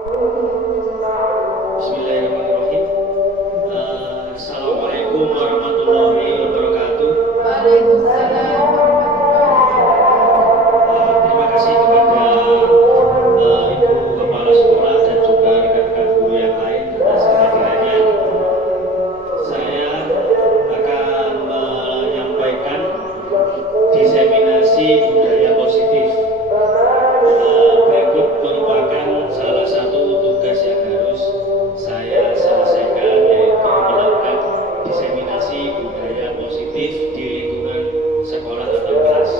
Bismillahirrahmanirrahim. Assalamualaikum warahmatullahi wabarakatuh. Waalaikumsalam warahmatullahi Terima kasih kepada Ibu Kepala Sekolah dan juga rekan-rekan guru yang lain atas kehadirannya. Saya akan menyampaikan diseminasi budaya positif. Berikut merupakan salah satu tugas yang harus saya selesaikan, yaitu melakukan diseminasi budaya positif di lingkungan sekolah atau kelas.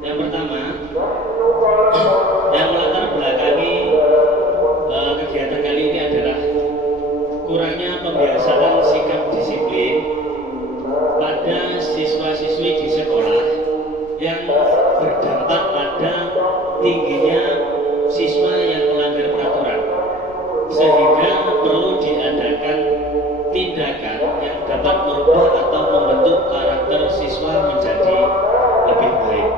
Yang pertama, yang melatar belakangi kegiatan kali ini adalah kurangnya pembiasaan sikap disiplin pada siswa-siswi di sekolah yang berdampak pada tingginya siswa yang melanggar peraturan, sehingga perlu diadakan tindakan yang dapat merubah atau membentuk karakter siswa menjadi lebih baik.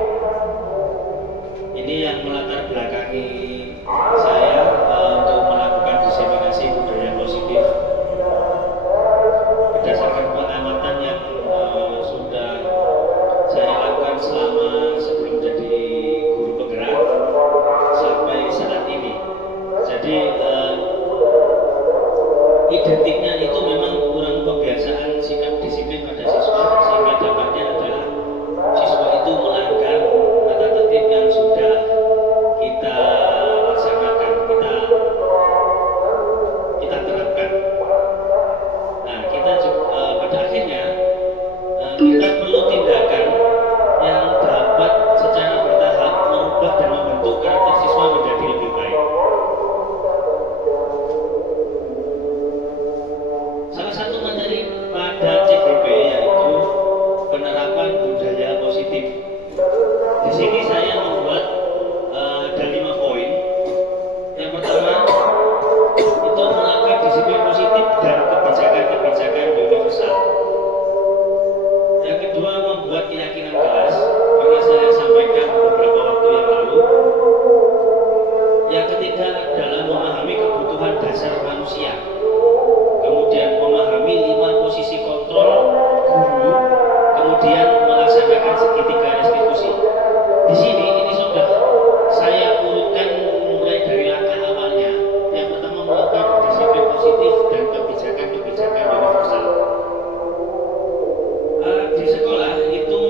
Ini yang melatar belakangi saya untuk melakukan diseminasi budaya positif berdasarkan pengamatan yang sudah saya lakukan selama sebelum jadi guru penggerak sampai saat ini. Jadi identiknya itu memang kurang pembiasaan sikap disiplin pada siswa, sehingga dampaknya adalah siswa itu melanggar tata tertib yang sudah kita laksanakan, kita terapkan. Nah, kita pada akhirnya kita perlu tindakan yang dapat secara bertahap merubah dan membentuk karakter siswa menjadi lebih baik. Salah satu materi pada CBP yaitu penerapan budaya positif. Di sini saya membuat ada 5 poin. Yang pertama itu melakukan disiplin positif dan kebijakan-kebijakan universal. Yang kedua membuat keyakinan kelas, pernah saya sampaikan beberapa waktu yang lalu. Yang ketiga adalah memahami kebutuhan dasar manusia. Kemudian memahami 5 posisi kontrol guru, kemudian melaksanakan segitiga restitusi. Di sini ini sudah saya urutkan mulai dari langkah awalnya. Yang pertama melakukan disiplin positif dan kebijakan-kebijakan universal. Di sekolah itu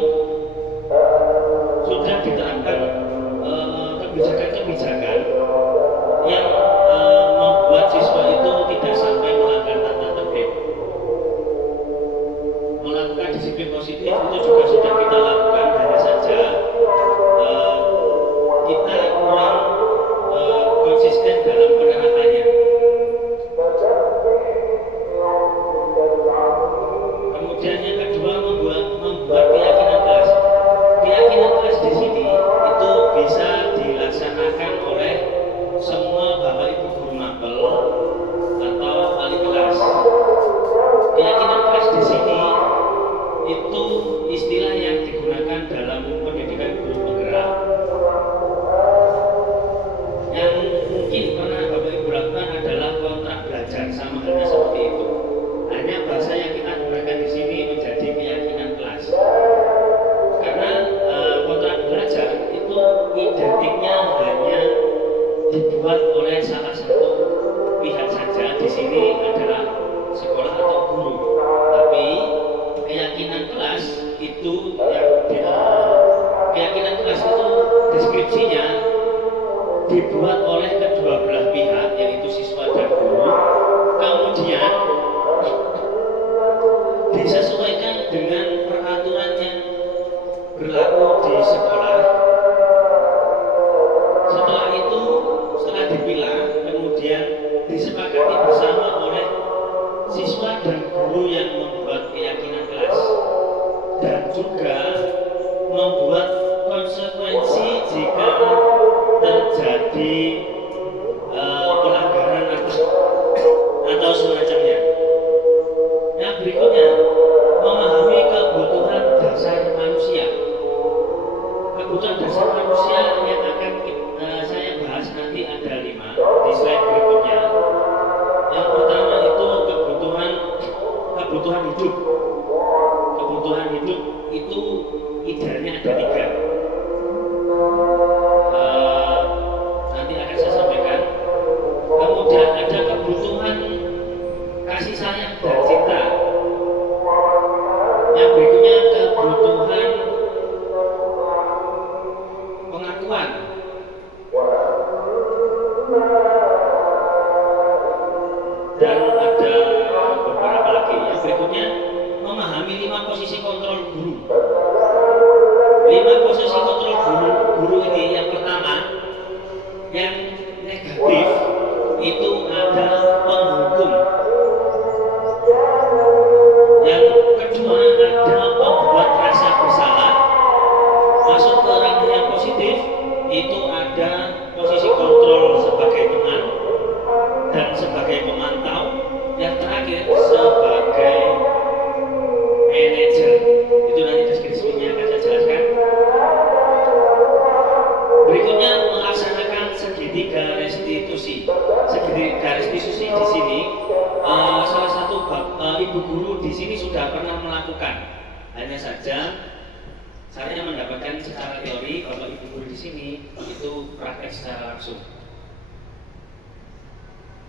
sudah diterapkan kebijakan-kebijakan yang membuat siswa itu tidak sampai melanggar tata tertib. Melakukan disiplin positif itu juga sudah kita lakukan, hanya saja kita kurang konsisten dalam penerapannya. Kemudian yang kedua membuat keyakinan kelas. Keyakinan kelas di sini itu bisa dilaksanakan oleh semua bapak ibu guru mapel atau wali kelas. Keyakinan kelas di sini itu istilah yang digunakan dalam pendidikan guru penggerak. Yang mungkin pernah bapak ibu lakukan adalah kontrak belajar, sama halnya seperti itu. Hanya bahasa yang kita gunakan di sini menjadi keyakinan kelas. Karena kontrak belajar itu identiknya hanya dibuat oleh salah satu pihak saja, di sini adalah sekolah atau guru. Tapi keyakinan kelas itu keyakinan kelas itu deskripsinya dibuat oleh kedua belah pihak, yaitu siswa dan guru. Kemudian disesuaikan dengan peraturan yang berlaku di sekolah. Setelah itu, setelah dipilah, kemudian disepakati bersama oleh siswa dan guru yang membuat keyakinan kelas, dan juga membuat konsekuensi jika terjadi pelanggaran atau semacamnya. Yang berikutnya, memahami kebutuhan hidup itu idealnya ada 3. Nanti akan saya sampaikan. Kemudian ada kebutuhan kasih sayang dan cinta. Yang berikutnya kebutuhan pengakuan. Dan ada beberapa lagi. Yang berikutnya memahami 5 posisi kontrol guru. 5 posisi kontrol guru ini yang pertama, yang negatif itu ada penghukum. Yang kedua ada membuat rasa bersalah. Masuk ke ranah yang positif itu ada posisi kontrol sebagai teman dan sebagai pemantau. Yang terakhir sebagai manajer. Itu nanti deskripsinya akan saya jelaskan. Berikutnya melaksanakan segitiga restitusi. Segitiga restitusi di sini salah satu ibu guru di sini sudah pernah melakukan. Hanya saja saya mendapatkan secara teori, kalau ibu guru di sini itu praktek secara langsung.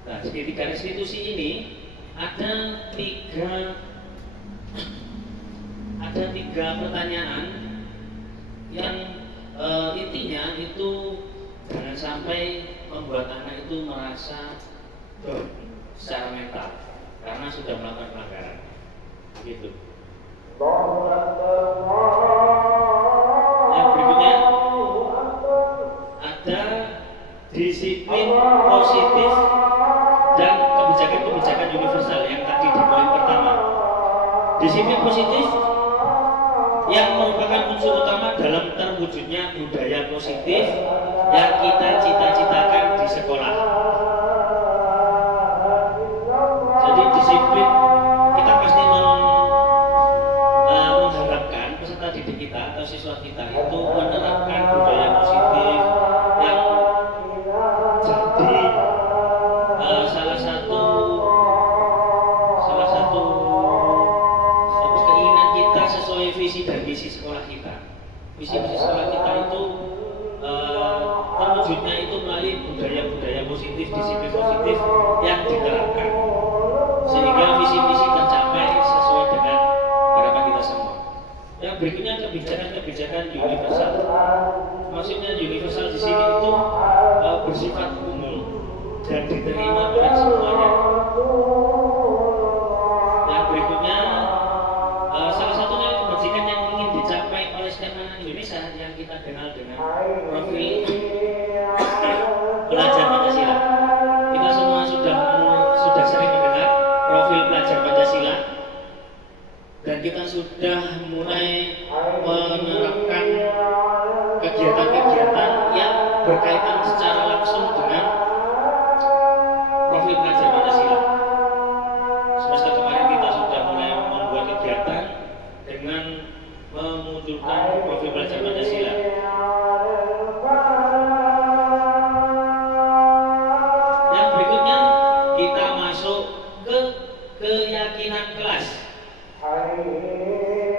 Nah, segitiga restitusi ini ada tiga pertanyaan yang intinya itu jangan sampai membuat anak itu merasa down secara mental karena sudah melakukan pelanggaran. Begitu. Yang berikutnya ada disiplin positif dan kebijakan-kebijakan universal yang tadi di poin pertama. Disiplin positif yang merupakan unsur utama dalam terwujudnya budaya positif yang kita cita-citakan di sekolah. Jadi disiplin, kita pasti mengharapkan peserta didik kita atau siswa kita itu menerapkan budaya positif yang jadi salah satu keinginan kita sesuai visi dan misi sekolah kita. Visi misi sekolah kita itu terwujudnya itu melalui budaya-budaya positif, disiplin positif yang diterapkan sehingga visi misi tercapai sesuai dengan harapan kita semua. Yang berikutnya kebijakan-kebijakan universal. Maksudnya universal di sini itu bersifat umum dan diterima oleh semuanya. Yang berikutnya salah satunya kebajikan yang ingin dicapai oleh setiap anak Indonesia yang kita kenal dengan profil pelajar Pancasila. Kita semua sudah sering mendengar profil pelajar Pancasila dan kita sudah mulai menerapkan kegiatan-kegiatan yang berkaitan secara langsung dengan profil pelajar Pancasila. Semester kemarin kita sudah mulai membuat kegiatan dengan memunculkan profil pelajar Pancasila. Yang berikutnya kita masuk ke keyakinan kelas.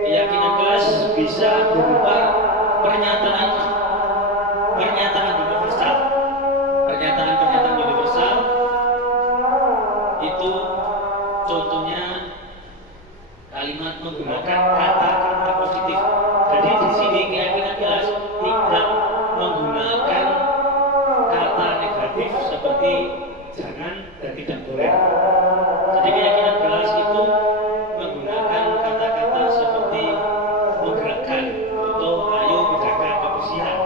Keyakinan kelas bisa berupa pernyataan universal. Pernyataan universal itu contohnya kalimat menggunakan kata-kata positif. Jadi di sini keyakinan kelas tidak menggunakan kata negatif seperti jangan dan tidak boleh. Jadi keyakinan kelas itu menggunakan kata-kata seperti menggerakkan atau ayo menjaga kebersihan.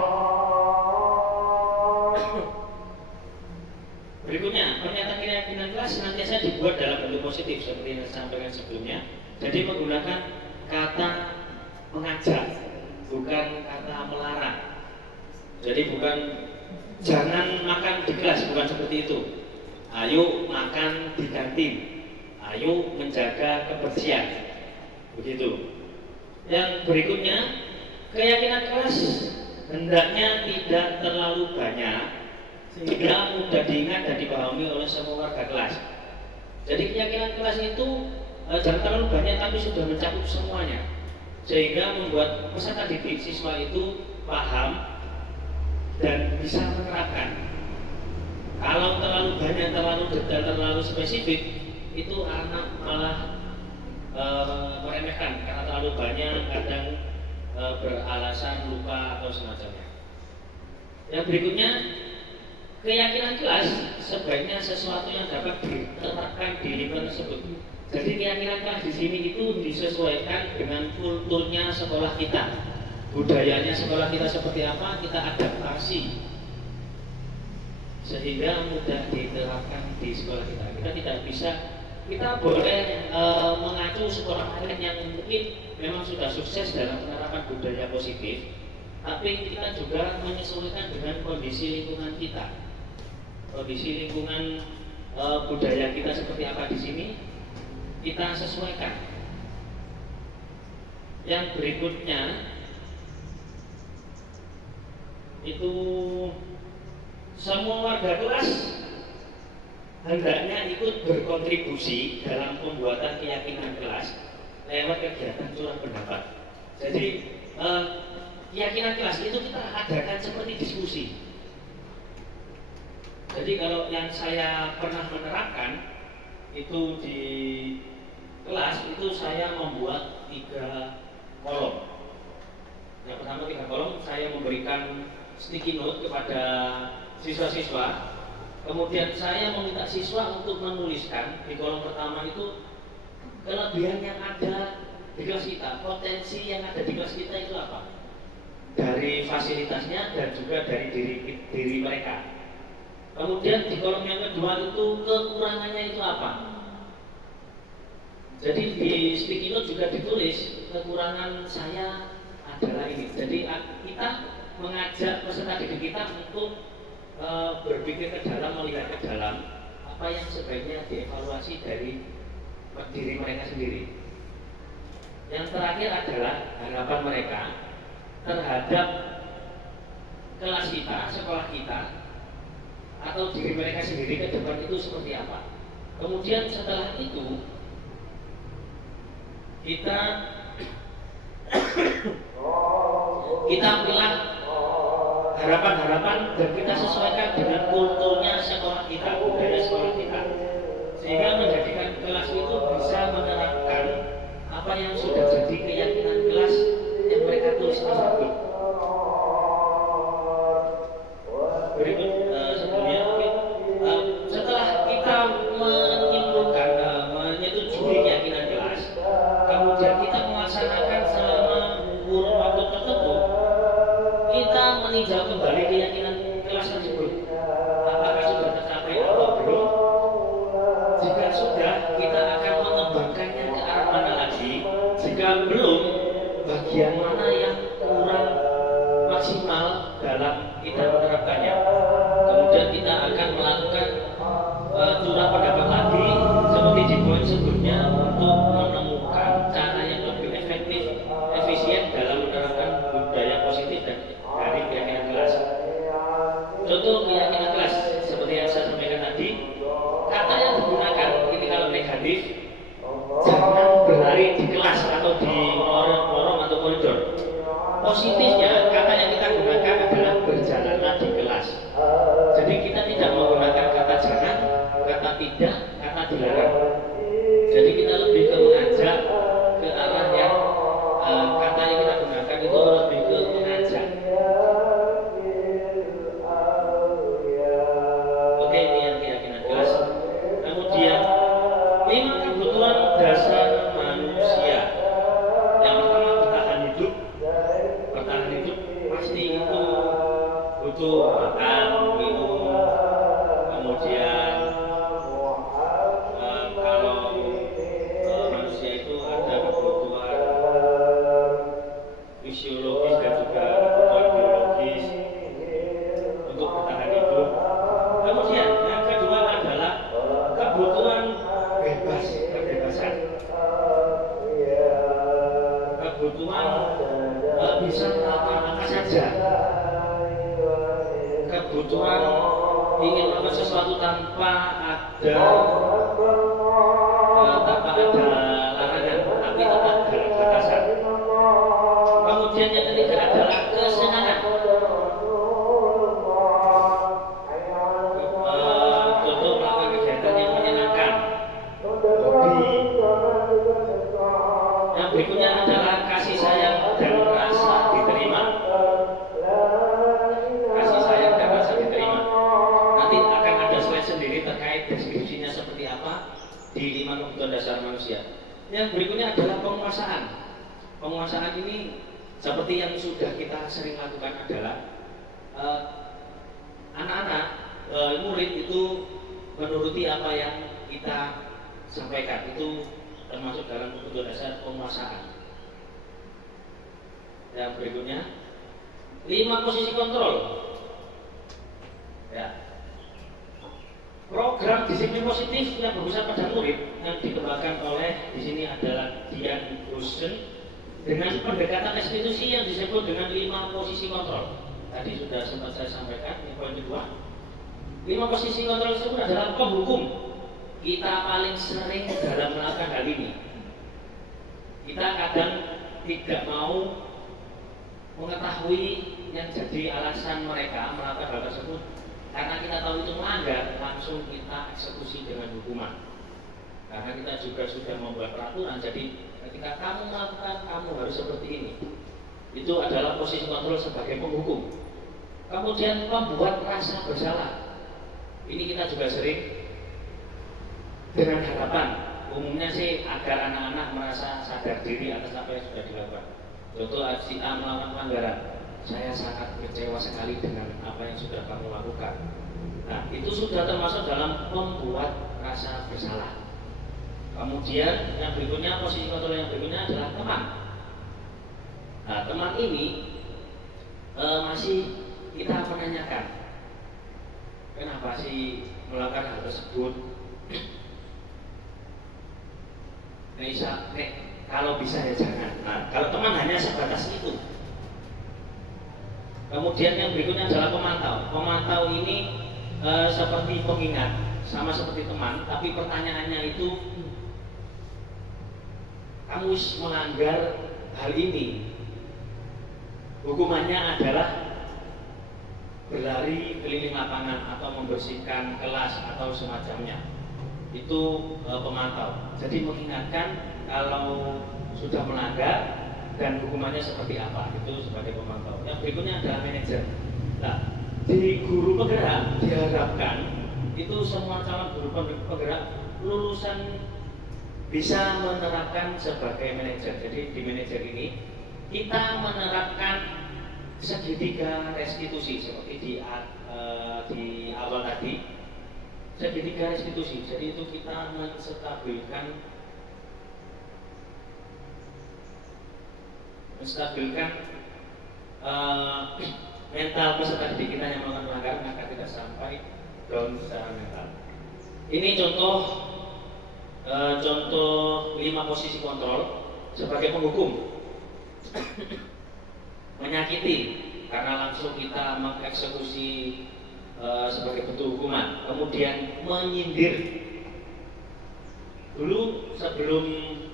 Berikutnya, pernyataan keyakinan kelas senantiasa dibuat dalam bentuk positif seperti yang saya sampaikan sebelumnya. Jadi menggunakan kata mengajak, bukan kata melarang. Jadi bukan jangan makan di kelas, bukan seperti itu. Ayo makan di kantin. Ayo menjaga kebersihan. Begitu. Yang berikutnya, keyakinan kelas hendaknya tidak terlalu banyak sehingga mudah diingat dan dipahami oleh semua warga kelas. Jadi keyakinan kelas itu jangan terlalu banyak tapi sudah mencakup semuanya. sehingga membuat peserta didik siswa itu paham dan bisa menerapkan. Kalau terlalu banyak, terlalu detail, terlalu spesifik, itu anak malah meremehkan karena terlalu banyak, kadang beralasan lupa atau semacamnya. Yang berikutnya, keyakinan kelas sebaiknya sesuatu yang dapat diterapkan di lingkungan tersebut. Jadi keyakinan kelas di sini itu disesuaikan dengan kulturnya sekolah kita, budayanya sekolah kita seperti apa, kita adaptasi sehingga mudah diterapkan di sekolah kita. Kita tidak bisa, kita boleh mengacu sekolah lain yang mungkin memang sudah sukses dalam penerapan budaya positif, tapi kita juga menyesuaikan dengan kondisi lingkungan kita, kondisi lingkungan budaya kita seperti apa di sini, kita sesuaikan. Yang berikutnya itu semua warga kelas hendaknya ikut berkontribusi dalam pembuatan keyakinan kelas lewat kegiatan curah pendapat. Jadi keyakinan kelas itu kita adakan seperti diskusi. Jadi kalau yang saya pernah menerapkan itu di kelas itu saya membuat 3 kolom. Yang pertama 3 kolom, saya memberikan sticky note kepada siswa-siswa. Kemudian saya meminta siswa untuk menuliskan di kolom pertama itu kelebihan yang ada di kelas kita, potensi yang ada di kelas kita itu apa, dari fasilitasnya dan juga dari diri mereka. Kemudian di kolom yang kedua itu kekurangannya itu apa. Jadi di sticky note juga ditulis kekurangan saya adalah ini. Jadi kita mengajak peserta didik kita untuk berpikir ke dalam, melihat ke dalam apa yang sebaiknya dievaluasi dari diri mereka sendiri. Yang terakhir adalah harapan mereka terhadap kelas kita, sekolah kita, atau diri mereka sendiri ke depan itu seperti apa. Kemudian setelah itu kita pilah harapan-harapan dan kita sesuaikan dengan kulturnya sekolah kita, budaya sekolah kita, sehingga menjadikan kelas itu bisa menerapkan apa yang sudah jadi keyakinan kelas yang mereka tulis tersebut. Berikut sebelumnya mungkin setelah kita menyimpulkan, menyetujui keyakinan kelas, kemudian kita melaksanakan selama kurun waktu tertentu, kita meninjau kembali keyakinan kelas tersebut, apakah sudah tercapai atau belum. Jika sudah, kita akan mengembangkannya ke arah mana lagi. Jika belum, bagian mana yang kurang maksimal dalam kita menerapkannya. Kemudian kita akan melakukan curah pendapat lagi seperti di poin sebelumnya untuk menemukan cara yang lebih efektif, efisien dalam menerapkan budaya positif dan dari keyakinan kelas. Contoh keyakinan kelas seperti yang saya sampaikan tadi, kata yang digunakan ini kalau negatif, jangan berlari di kelas atau di lorong atau koridor. Positifnya, kata yang kita gunakan adalah berjalanlah di kelas. Jadi kita tidak menggunakan kata jangan, kata tidak, kata dilarang. Jadi kita lebih ke mengajak ke arah yang kata yang kita gunakan itu lebih ke mengajak. Oke, ini yang keyakinan kelas. Kemudian 5 kebutuhan dasar manusia. Yang pertama bertahan hidup. Bertahan hidup pasti itu butuh makan, minum. Kemudian kalau manusia itu ada kebutuhan fisiologis dan juga kebutuhan biologis untuk bertahan hidup. Kemudian yang kedua adalah kebutuhan bebas, kebebasan. Kebutuhan bisa melakukan apa saja. Kebutuhan ingin melakukan sesuatu tanpa ada larangan, tapi tetap dalam batasan. berikutnya adalah kasih sayang dan rasa diterima. Kasih sayang dan rasa diterima. Nanti akan ada slide sendiri terkait deskripsinya seperti apa di 5 kebutuhan dasar manusia. Yang berikutnya adalah penguasaan. Penguasaan ini seperti yang sudah kita sering lakukan adalah anak-anak murid itu menuruti apa yang kita sampaikan, itu termasuk dalam kebutuhan dasar penguasaan. Yang berikutnya 5 posisi kontrol. Ya. Program disiplin positif yang berpusat pada murid yang dikembangkan oleh di sini adalah Dian Rosen dengan pendekatan restitusi yang disebut dengan 5 posisi kontrol. Tadi sudah sempat saya sampaikan, yang poin kedua. 5 posisi kontrol tersebut adalah penghukum. Kita paling sering dalam melakukan hal ini. Kita kadang tidak mau mengetahui yang jadi alasan mereka melakukan hal tersebut. Karena kita tahu itu melanggar, langsung kita eksekusi dengan hukuman. Karena kita juga sudah membuat peraturan, jadi ketika kamu melakukan, kamu harus seperti ini. Itu adalah posisi kontrol sebagai penghukum. Kemudian membuat rasa bersalah. Ini kita juga sering dengan harapan, umumnya sih agar anak-anak merasa sadar diri atas apa yang sudah dilakukan. Contoh, si A melakukan pelanggaran, saya sangat kecewa sekali dengan apa yang sudah kamu lakukan. Nah, itu sudah termasuk dalam membuat rasa bersalah. Kemudian yang berikutnya, posisi kontrol yang berikutnya adalah teman. Nah, teman ini masih kita menanyakan, kenapa sih melakukan hal tersebut? Kalau bisa ya jangan. Nah, kalau teman hanya sebatas itu. Kemudian yang berikutnya adalah pemantau. Pemantau ini seperti pengingat, sama seperti teman, tapi pertanyaannya itu, kamu melanggar hal ini, hukumannya adalah berlari keliling lapangan atau membersihkan kelas atau semacamnya. Itu pemantau. Jadi mengingatkan kalau sudah melanggar dan hukumannya seperti apa, itu sebagai pemantau. Yang berikutnya adalah manajer. Nah, di guru penggerak diharapkan itu semua calon guru penggerak lulusan bisa menerapkan sebagai manajer. Jadi di manajer ini kita menerapkan segitiga restitusi seperti di awal tadi. Segitiga restitusi, jadi itu kita menstabilkan mental peserta didik kita yang melakukan pelanggaran agar tidak sampai down secara mental. Ini contoh 5 posisi kontrol sebagai penghukum. Menyakiti karena langsung kita mengeksekusi sebagai bentuk hukuman. Kemudian menyindir. Dulu sebelum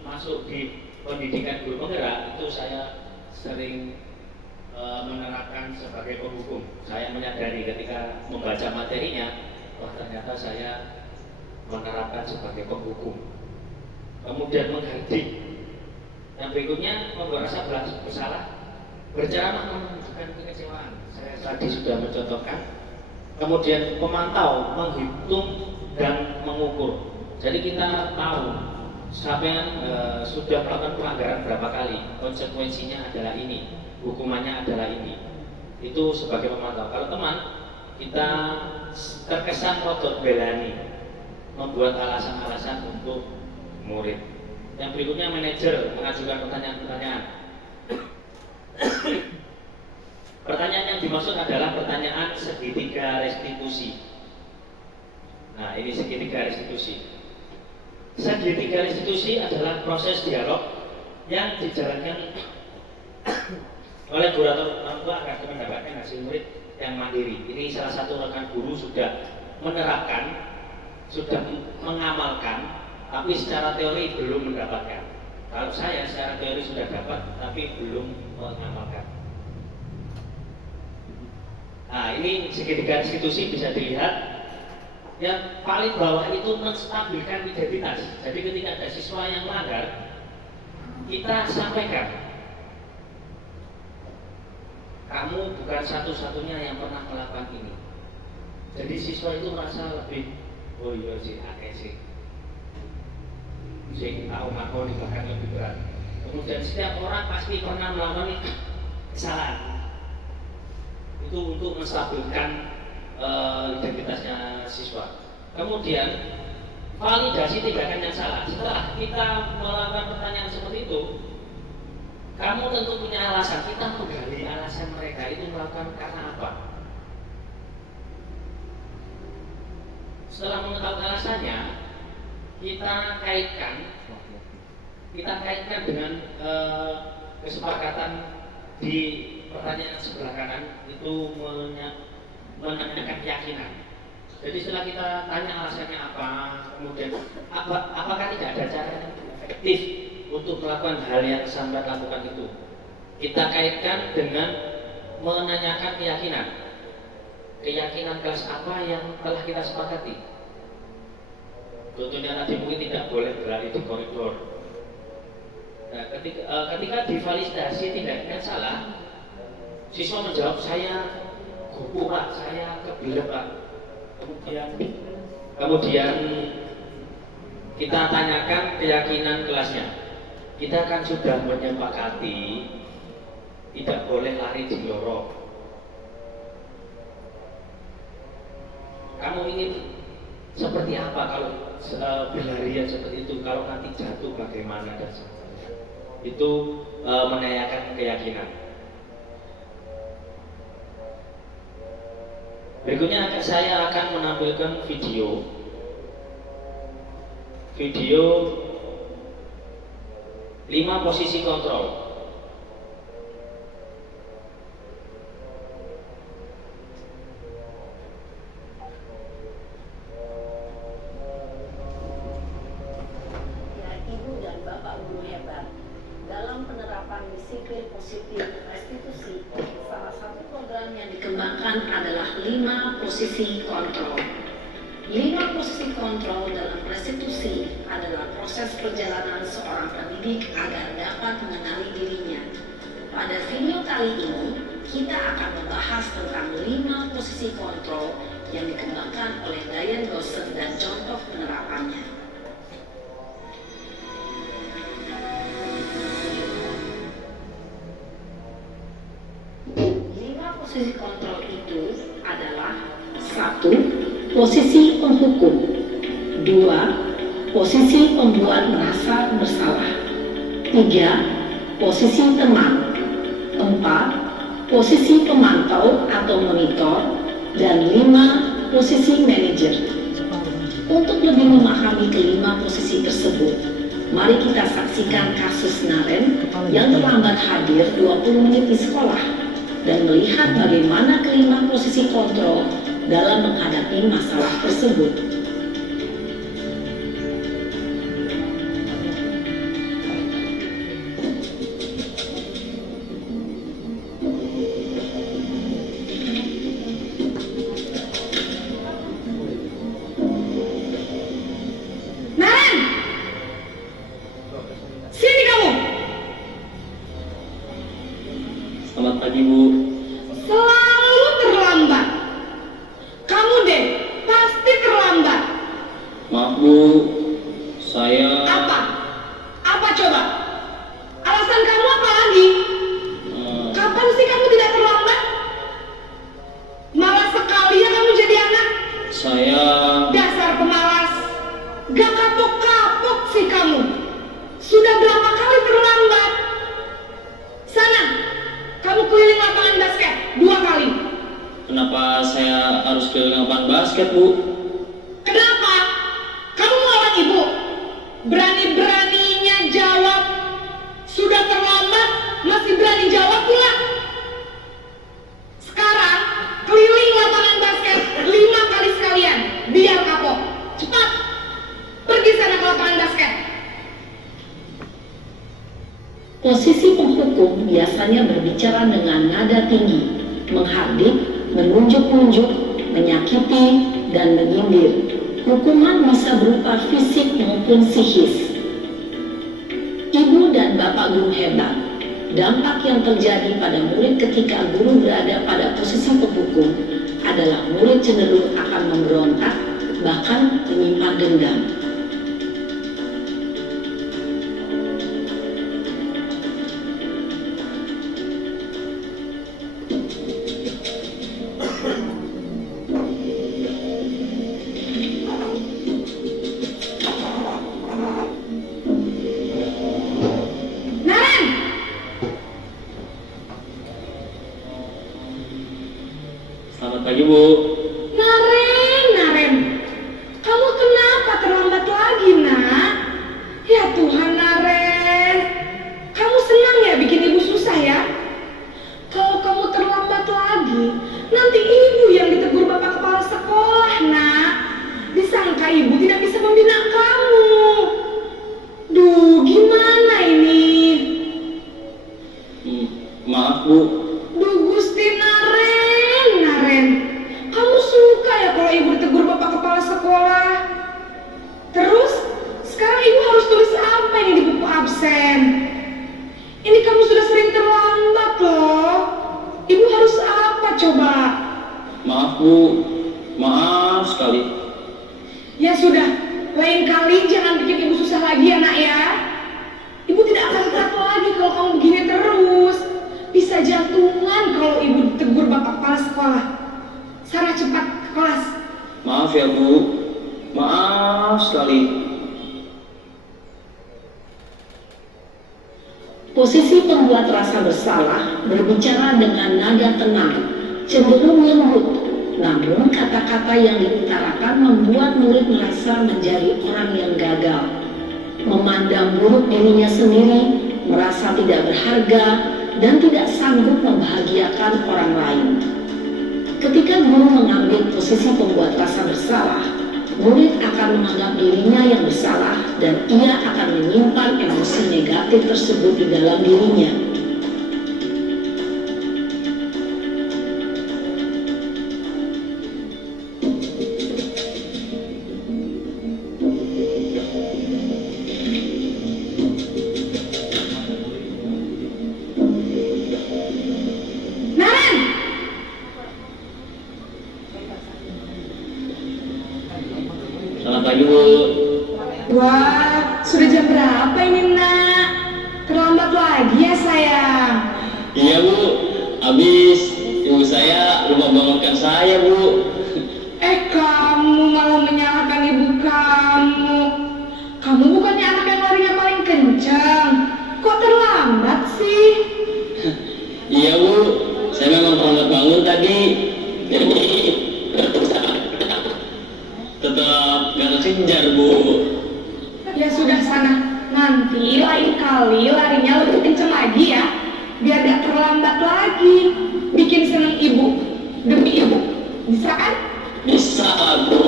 masuk di pendidikan guru penggerak itu saya sering menerapkan sebagai penghukum. Saya menyadari ketika membaca materinya, wah ternyata saya menerapkan sebagai penghukum. Kemudian menghardik. Yang berikutnya membuat rasa bersalah, berceramah menunjukkan kekecewaan. Saya tadi sudah mencontohkan. Kemudian pemantau, menghitung dan mengukur. Jadi kita tahu siapa yang sudah melakukan pelanggaran berapa kali, konsekuensinya adalah ini, hukumannya adalah ini. Itu sebagai pemantau. Kalau teman, kita terkesan rotot belani, membuat alasan-alasan untuk murid. Yang berikutnya manajer mengajukan pertanyaan-pertanyaan. Pertanyaan yang dimaksud adalah pertanyaan segitiga restitusi. Nah, ini segitiga restitusi. Segitiga restitusi adalah proses dialog yang dijalankan oleh guru atau orang tua agar mendapatkan hasil murid yang mandiri. Ini salah satu rekan guru sudah menerapkan, sudah mengamalkan, tapi secara teori belum mendapatkan. Kalau saya secara teori sudah dapat, tapi belum mengamalkan. Nah, ini segitiga restitusi bisa dilihat. Yang paling bawah itu menstabilkan identitas. Jadi ketika ada siswa yang melanggar, kita sampaikan, kamu bukan satu-satunya yang pernah melakukan ini. Jadi siswa itu merasa lebih, oh iya sih, akeh sih. Sing tahu ngakoni bahkan lebih berat. Kemudian setiap orang pasti pernah melakukan kesalahan. Itu untuk menstabilkan identitasnya siswa. Kemudian validasi tindakan yang salah. Setelah kita melakukan pertanyaan seperti itu, kamu tentu punya alasan. Kita menggali alasan mereka itu melakukan karena apa. Setelah mengetahui alasannya, kita kaitkan dengan kesepakatan di pertanyaan sebelah kanan itu menanyakan keyakinan. Jadi setelah kita tanya alasannya apa, kemudian apakah tidak ada cara yang efektif untuk melakukan hal yang sambat lakukan itu, kita kaitkan dengan menanyakan keyakinan kelas apa yang telah kita sepakati. Contohnya tadi mungkin tidak boleh berlari di koridor. Nah, ketika divalidasi tindakan salah, siswa menjawab saya gugup Pak, saya kebilek Pak. Kemudian kita tanyakan keyakinan kelasnya. Kita kan sudah menyepakati tidak boleh lari di lorong. Kamu ingin seperti apa kalau berlarian seperti itu? Kalau nanti jatuh bagaimana dan sebagainya? Itu menanyakan keyakinan. Berikutnya saya akan menampilkan video 5 posisi kontrol. Ibu dan Bapak guru hebat dalam penerapan disiplin positif restitusi, salah satu program yang dikembangkan adalah 5 posisi kontrol. 5 posisi kontrol dalam restitusi adalah proses perjalanan seorang pendidik agar dapat mengenali dirinya. Pada video kali ini, kita akan membahas tentang 5 posisi kontrol yang dikembangkan oleh Diane Dawson dan contoh penerapannya. Posisi kontrol itu adalah 1. Posisi penghukum, 2. Posisi pembuat merasa bersalah, 3. Posisi teman, 4. Posisi pemantau atau monitor, dan 5. Posisi manajer. Untuk lebih memahami kelima posisi tersebut, mari kita saksikan kasus Naren yang terlambat hadir 20 menit di sekolah dan melihat bagaimana kelima posisi kontrol dalam menghadapi masalah tersebut. Naren! Sini kamu! Selamat pagi Bu. Selalu terlambat. Kamu deh, pasti terlambat. Maaf Bu, saya Apa? Apa coba? Alasan kamu apa lagi? Kapan sih kamu tidak terlambat? Malas sekali ya kamu jadi anak. saya Dasar pemalas. Gak kapok-kapok sih kamu. Sudah berapa kali terlambat? Sana, kamu keliling lapangan basket 2 kali. Kenapa saya harus keliling lapangan basket Bu? Kenapa? Kamu melawan ibu? Berani-beraninya jawab. Sudah terlambat, masih berani jawab pula. Sekarang, keliling lapangan basket 5 kali sekalian. Biar kapok. Cepat. Pergi sana ke lapangan basket. Posisi penghukum biasanya berbicara dengan nada tinggi, menghardik, menunjuk-nunjuk, menyakiti, dan menyindir. Hukuman bisa berupa fisik maupun psikis. Ibu dan Bapak Bapak Guru hebat. Dampak yang terjadi pada murid ketika guru berada pada posisi penghukum adalah murid cenderung akan memberontak, bahkan menyimpan dendam. Selamat pagi, Bu. Naren, kamu kenapa terlambat lagi, nak? Ya Tuhan, Naren, kamu senang ya bikin ibu susah ya? Kalau kamu terlambat lagi, nanti ibu yang ditegur bapak kepala sekolah, nak. Disangka ibu tidak bisa membina kamu. Duh, gimana ini? Maaf, Bu. Duh, Gusti Naren, kamu suka ya kalau ibu ditegur bapak kepala sekolah? Terus, sekarang ibu harus tulis apa ini di buku absen? Ini kamu sudah sering terlambat loh. Ibu harus apa coba? Maaf, Bu. Maaf sekali. Ya sudah, lain kali jangan bikin ibu susah lagi ya, nak ya. Ibu tidak akan kuat lagi kalau kamu begini terus. Bisa jantungan kalau ibu ditegur bapak kepala sekolah. Sana cepat ke kelas. Maaf ya, Bu. Maaf sekali. Posisi pembuat rasa bersalah berbicara dengan nada tenang, cenderung lembut. Namun kata-kata yang diutarakan membuat murid merasa menjadi orang yang gagal, memandang buruk dirinya sendiri, merasa tidak berharga, dan tidak sanggup membahagiakan orang lain. Ketika guru mengambil posisi pembuat rasa bersalah, murid akan menganggap dirinya yang bersalah dan ia akan menyimpan emosi negatif tersebut di dalam dirinya. Selamat pagi, Bu. Wah, sudah jam berapa ini, nak? Terlambat lagi ya, sayang. Iya, Bu. Habis ibu saya lupa bangunkan saya, Bu. Kamu malah menyalahkan ibu kamu. Kamu bukannya anak yang larinya paling kencang. Kok terlambat sih? Iya, Bu. Saya memang terlambat bangun tadi. Jadi tetap gak terkejar, Bu. Ya sudah sana. Nanti lain kali larinya lebih kencang lagi ya. Biar gak terlambat lagi. Bikin seneng ibu. Demi ibu. Bisa kan? Bisa, Bu.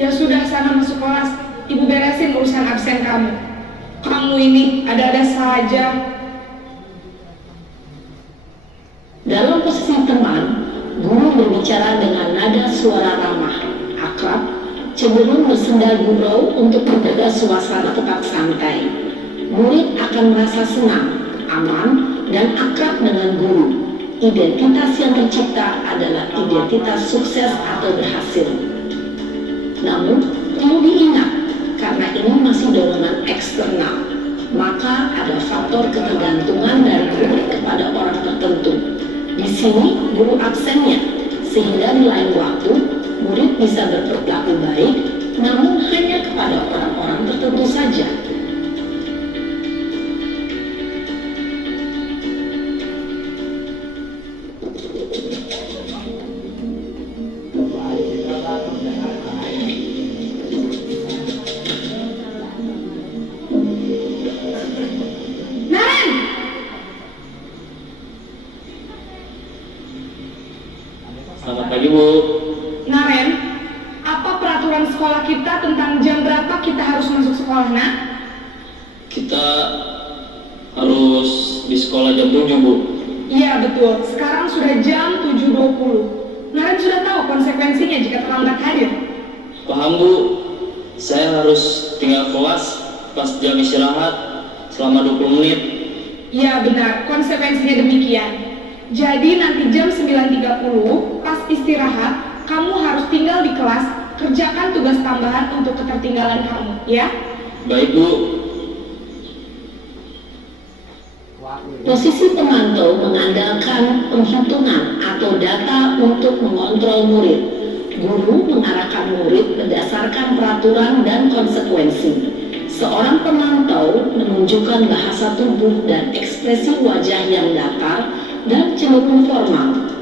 Ya sudah, sana masuk kelas. Ibu beresin urusan absen kamu. Kamu ini ada-ada saja. Dalam posisi teman, guru berbicara dengan nada suara ramah, akrab, cenderung bersenda gurau untuk menjaga suasana tetap santai. Murid akan merasa senang, aman, dan akrab dengan guru. Identitas yang tercipta adalah identitas sukses atau berhasil. Namun, perlu diingat, karena ini masih dorongan eksternal, maka ada faktor ketergantungan dari murid kepada orang tertentu. Di sini guru absennya, sehingga di lain waktu murid bisa berperilaku baik, namun hanya kepada orang-orang tertentu saja. Naren! Selamat pagi, Bu. Naren, apa peraturan sekolah kita tentang jam berapa kita harus masuk sekolah, nak? Kita harus di sekolah jam 7, Bu. Iya betul, sekarang sudah jam 7.20. Naren sudah tahu konsekuensinya jika terlambat hadir. Paham, Bu. Saya harus tinggal kelas pas jam istirahat. selama 20 menit. Ya benar, konsekuensinya demikian. Jadi nanti jam 9.30 pas istirahat, kamu harus tinggal di kelas, kerjakan tugas tambahan untuk ketertinggalan kamu, ya? Baik Bu. Posisi pemantau mengandalkan penghitungan atau data untuk mengontrol murid. Guru mengarahkan murid berdasarkan peraturan dan konsekuensi. Seorang pemantau menunjukkan bahasa tubuh dan ekspresi wajah yang datar dan cenderung formal.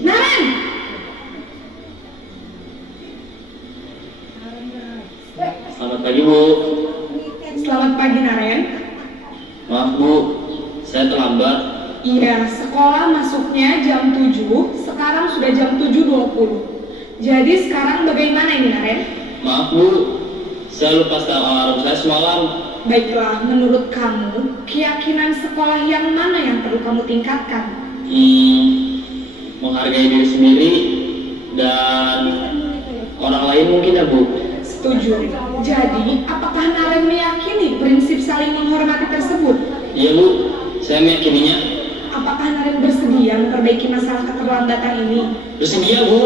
Naren! Selamat pagi Bu. Selamat pagi Naren. Maaf Bu, saya terlambat. Iya, sekolah masuknya jam 7, sekarang sudah jam 7.20. Jadi sekarang bagaimana ini Naren? Maaf Bu, saya lupa setel alarm saya semalam. Baiklah, menurut kamu, keyakinan sekolah yang mana yang perlu kamu tingkatkan? Menghargai diri sendiri dan orang lain mungkin ya Bu. Setuju. Jadi, apakah Naren meyakini prinsip saling menghormati tersebut? Iya Bu, saya meyakininya. Apakah Naren bersedia memperbaiki masalah keterlambatan ini? Bersedia Bu.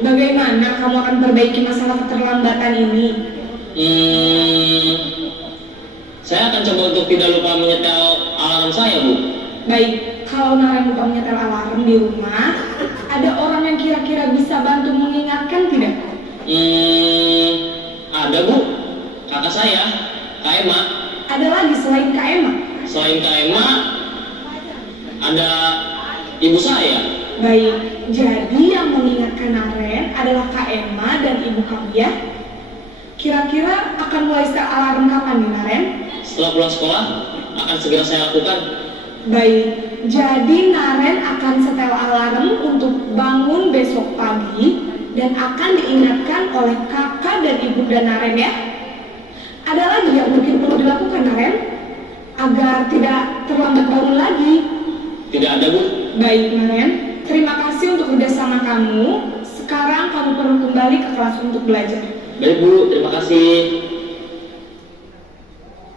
Bagaimana kamu akan perbaiki masalah keterlambatan ini? Saya akan coba untuk tidak lupa menyetel alarm saya Bu. Baik, kalau Naren lupa menyetel alarm di rumah, ada orang yang kira-kira bisa bantu mengingatkan tidak? Ada Bu, kakak saya, Kak Emma. Ada lagi selain Kak Emma? Selain Kak Emma, ada ibu saya. Baik, jadi yang mengingatkan Naren adalah Kak Emma dan ibu kamu ya? Kira-kira akan mulai setel alarm kapan nih Naren? Setelah pulang sekolah, akan segera saya lakukan. Baik, jadi Naren akan setel alarm untuk bangun besok pagi dan akan diingatkan oleh kakak dan ibunda Naren ya. Ada lagi yang mungkin perlu dilakukan Naren agar tidak terlambat bangun lagi? Tidak ada Bu. Baik Naren, terima kasih untuk kerjasama kamu. Sekarang kamu perlu kembali ke kelas untuk belajar. Baik Bu, terima kasih.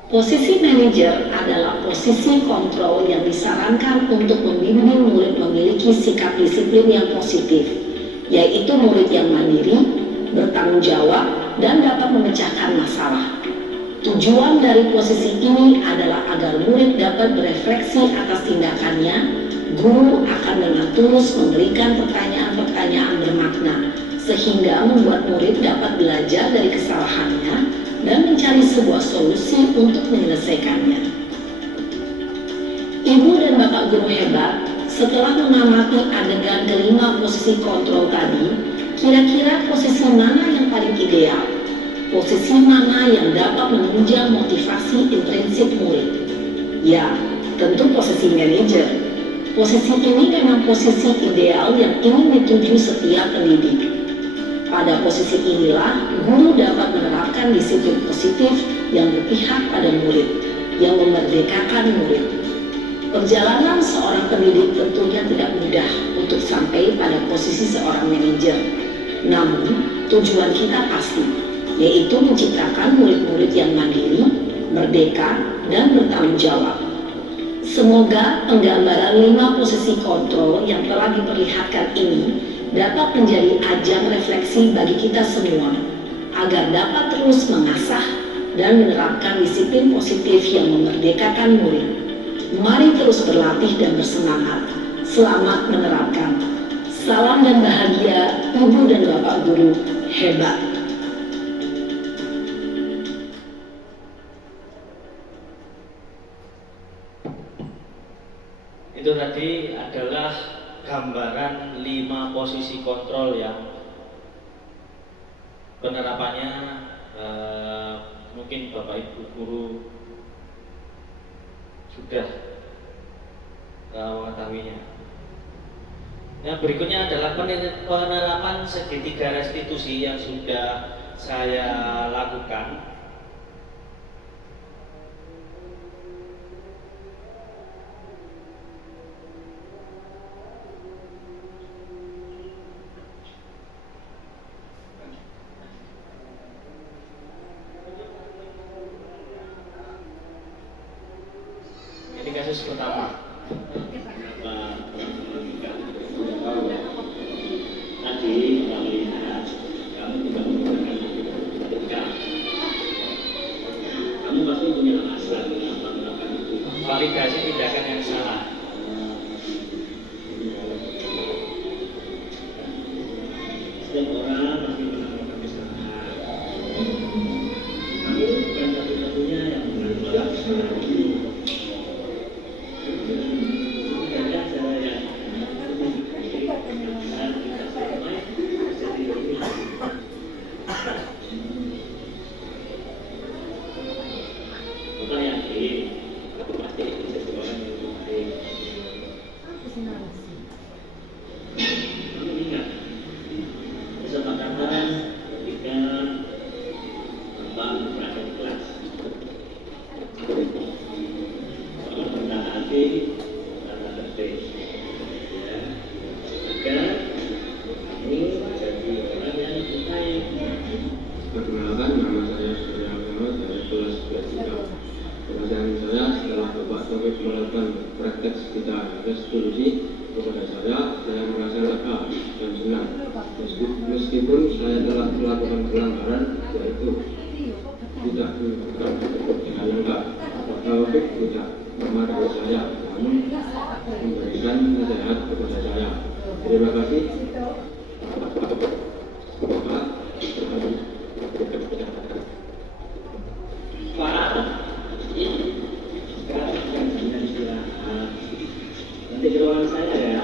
Posisi manajer adalah posisi kontrol yang disarankan untuk membimbing murid memiliki sikap disiplin yang positif, yaitu murid yang mandiri, bertanggung jawab, dan dapat memecahkan masalah. Tujuan dari posisi ini adalah agar murid dapat berefleksi atas tindakannya. Guru akan dengan tulus memberikan pertanyaan-pertanyaan bermakna, sehingga membuat murid dapat belajar dari kesalahannya dan mencari sebuah solusi untuk menyelesaikannya. Ibu dan Bapak guru hebat, setelah mengamati adegan kelima posisi kontrol tadi, kira-kira posisi mana yang paling ideal? Posisi mana yang dapat menunjang motivasi intrinsik murid? Ya, tentu posisi manajer. Posisi ini memang posisi ideal yang ingin dituju setiap pendidik. Pada posisi inilah, guru dapat menerapkan disiplin positif yang berpihak pada murid, yang memerdekakan murid. Perjalanan seorang pendidik tentunya tidak mudah untuk sampai pada posisi seorang manajer. Namun, tujuan kita pasti, yaitu menciptakan murid-murid yang mandiri, merdeka, dan bertanggung jawab. Semoga penggambaran 5 posisi kontrol yang telah diperlihatkan ini dapat menjadi ajang refleksi bagi kita semua, agar dapat terus mengasah dan menerapkan disiplin positif yang memerdekakan murid. Mari terus berlatih dan bersemangat. Selamat menerapkan. Salam dan bahagia, Ibu dan Bapak Guru hebat. Itu tadi adalah gambaran 5 posisi kontrol yang penerapannya mungkin Bapak Ibu guru sudah mengetahuinya. Nah, berikutnya adalah penerapan segitiga restitusi yang sudah saya lakukan. kasus pertama. Tadi kita melihat kamu tidak menggunakan etika. Kamu pasti punya alasan kenapa melakukan itu. Validasi tindakan yang salah. Setiap orang pasti melakukan kesalahan. Kamu bukan satu-satunya yang melakukan kesalahan itu. Ada cara yang Bapak yakin aku pasti jadi orang yang lebih baik. Kamu ingat kesepakatan ketika Bapak berada di kelas. Bapak mentaati tata tertib, ya, agar kamu menjadi orang yang lebih baik. Perkenalkan, nama saya Surya Muhammad dari kelas 3. Pertanyaan saya, setelah Bapak Taufik melakukan praktek sekitar restitusi kepada saya merasa lega dan senang. Meskipun saya telah melakukan pelanggaran, yaitu tidak menunjukkan dengan lengkap. Bapak Taufik tidak memarahi saya, namun memberikan nasihat kepada saya. Terima kasih. Bapak. Pak, sekarang jangan istirahat. Nanti ke ruangan saya ya.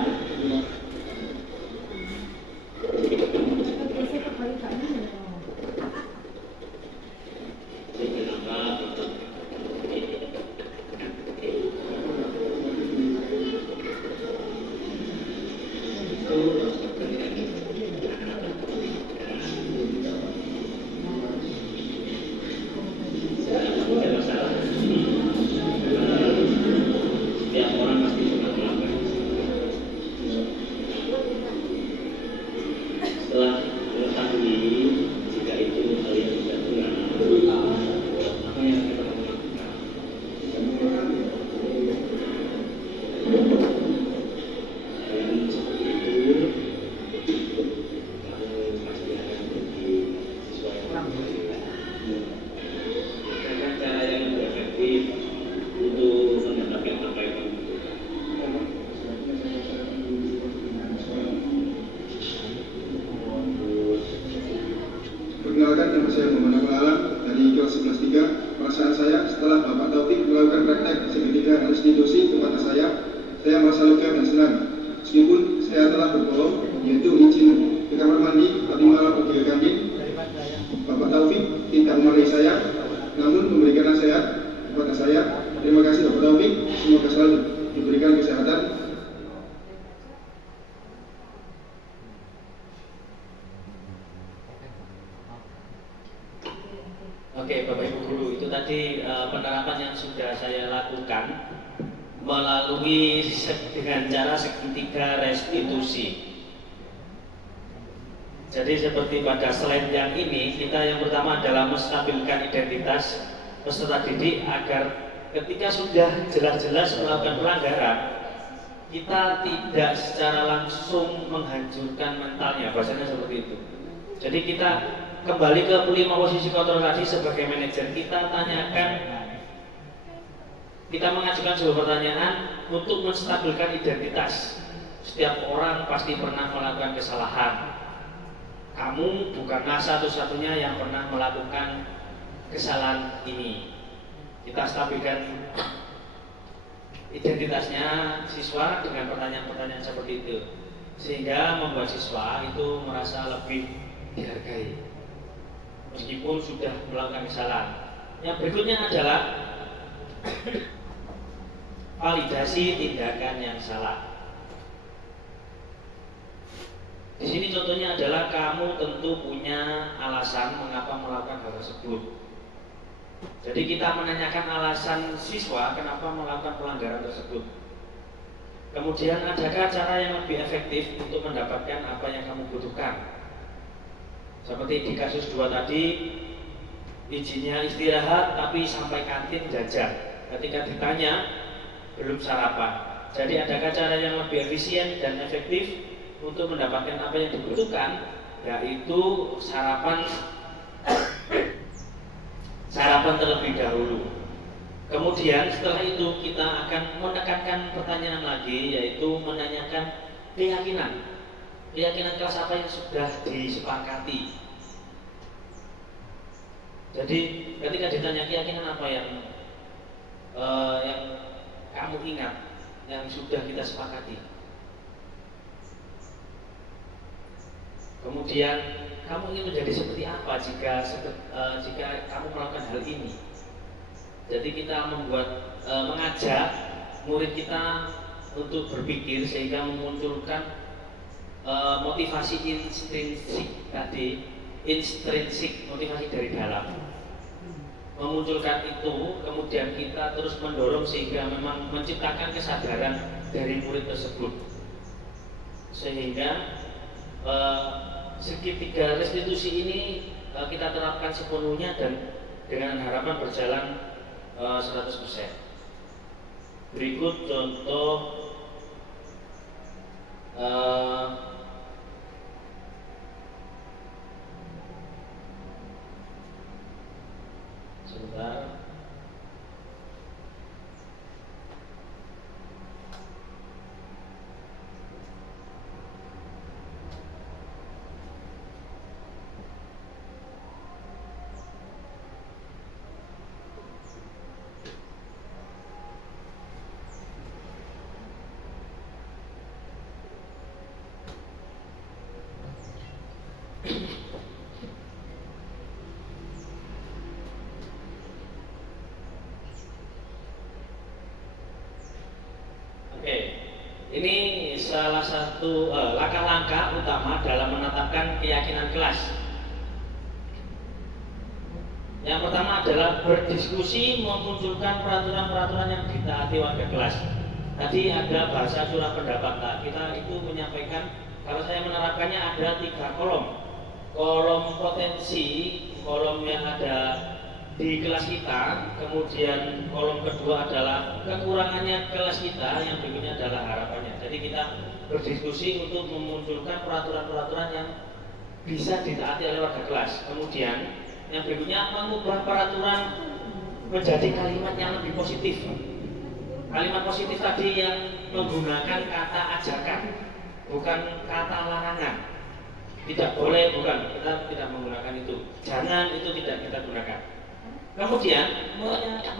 Setiap orang pasti pernah melakukan kesalahan. Setelah mengetahui jika itu hal yang tidak benar, apa yang kita lakukan? Dan seperti itu, kamu pasti akan menjadi siswa yang baik. Gunakan cara yang lebih efektif untuk mendapatkan apa yang kamu butuhkan. Perkenalkan, nama saya Muhammad Alam dari kelas 11-3. Perasaan saya setelah Bapak Taufik melakukan praktek seketika restitusi kepada saya merasa lega dan senang. Meskipun saya telah berbohong, yaitu izin ke kamar mandi tadi malam pergi ke kantin, Bapak Taufik tidak memarahi saya, namun memberikan nasihat kepada saya. Terima kasih Bapak Taufik, semoga selalu diberikan kesehatan. Oke, Bapak Ibu Guru, itu tadi penerapan yang sudah saya lakukan melalui dengan cara segitiga restitusi. Jadi seperti pada slide yang ini, kita yang pertama adalah menstabilkan identitas peserta didik agar ketika sudah jelas-jelas melakukan pelanggaran, kita tidak secara langsung menghancurkan mentalnya, bahasanya seperti itu. Jadi kita kembali ke 5 posisi kontrol tadi sebagai manajer, kita tanyakan, kita mengajukan sebuah pertanyaan untuk menstabilkan identitas. Setiap orang pasti pernah melakukan kesalahan. Kamu bukanlah satu-satunya yang pernah melakukan kesalahan ini. Kita stabilkan identitasnya siswa dengan pertanyaan-pertanyaan seperti itu, sehingga membuat siswa itu merasa lebih dihargai meskipun sudah melakukan kesalahan. Yang berikutnya adalah validasi tindakan yang salah. Di sini contohnya adalah kamu tentu punya alasan mengapa melakukan hal tersebut. Jadi kita menanyakan alasan siswa kenapa melakukan pelanggaran tersebut. Kemudian adakah cara yang lebih efektif untuk mendapatkan apa yang kamu butuhkan? Seperti di kasus 2 tadi, izinnya istirahat tapi sampai kantin jajan. Ketika ditanya, belum sarapan. Jadi adakah cara yang lebih efisien dan efektif untuk mendapatkan apa yang dibutuhkan, yaitu sarapan terlebih dahulu. Kemudian setelah itu kita akan menekankan pertanyaan lagi, yaitu menanyakan keyakinan kelas apa yang sudah disepakati. Jadi ketika ditanya keyakinan apa yang kamu ingat, yang sudah kita sepakati, kemudian kamu ingin menjadi seperti apa jika kamu melakukan hal ini. Jadi kita mengajak murid kita untuk berpikir sehingga memunculkan motivasi intrinsik motivasi dari dalam, memunculkan itu, kemudian kita terus mendorong sehingga memang menciptakan kesadaran dari murid tersebut, sehingga segitiga restitusi ini kita terapkan sepenuhnya dan dengan harapan berjalan 100%. Berikut contoh sebentar. Ini salah satu langkah-langkah utama dalam menetapkan keyakinan kelas. Yang pertama adalah berdiskusi, memunculkan peraturan-peraturan yang ditaati warga kelas. Tadi ada bahasa surah pendapat. Kita itu menyampaikan, kalau saya menerapkannya ada 3 kolom. Kolom potensi, kolom yang ada di kelas kita, kemudian kolom kedua adalah kekurangannya kelas kita, yang berikutnya adalah harapannya. Jadi kita berdiskusi untuk memunculkan peraturan-peraturan yang bisa ditaati oleh warga kelas. Kemudian yang berikutnya mengubah peraturan menjadi kalimat yang lebih positif. Kalimat positif tadi yang menggunakan kata ajakan, bukan kata larangan. Tidak boleh, bukan, kita tidak menggunakan itu. Jangan, itu tidak kita gunakan. Kemudian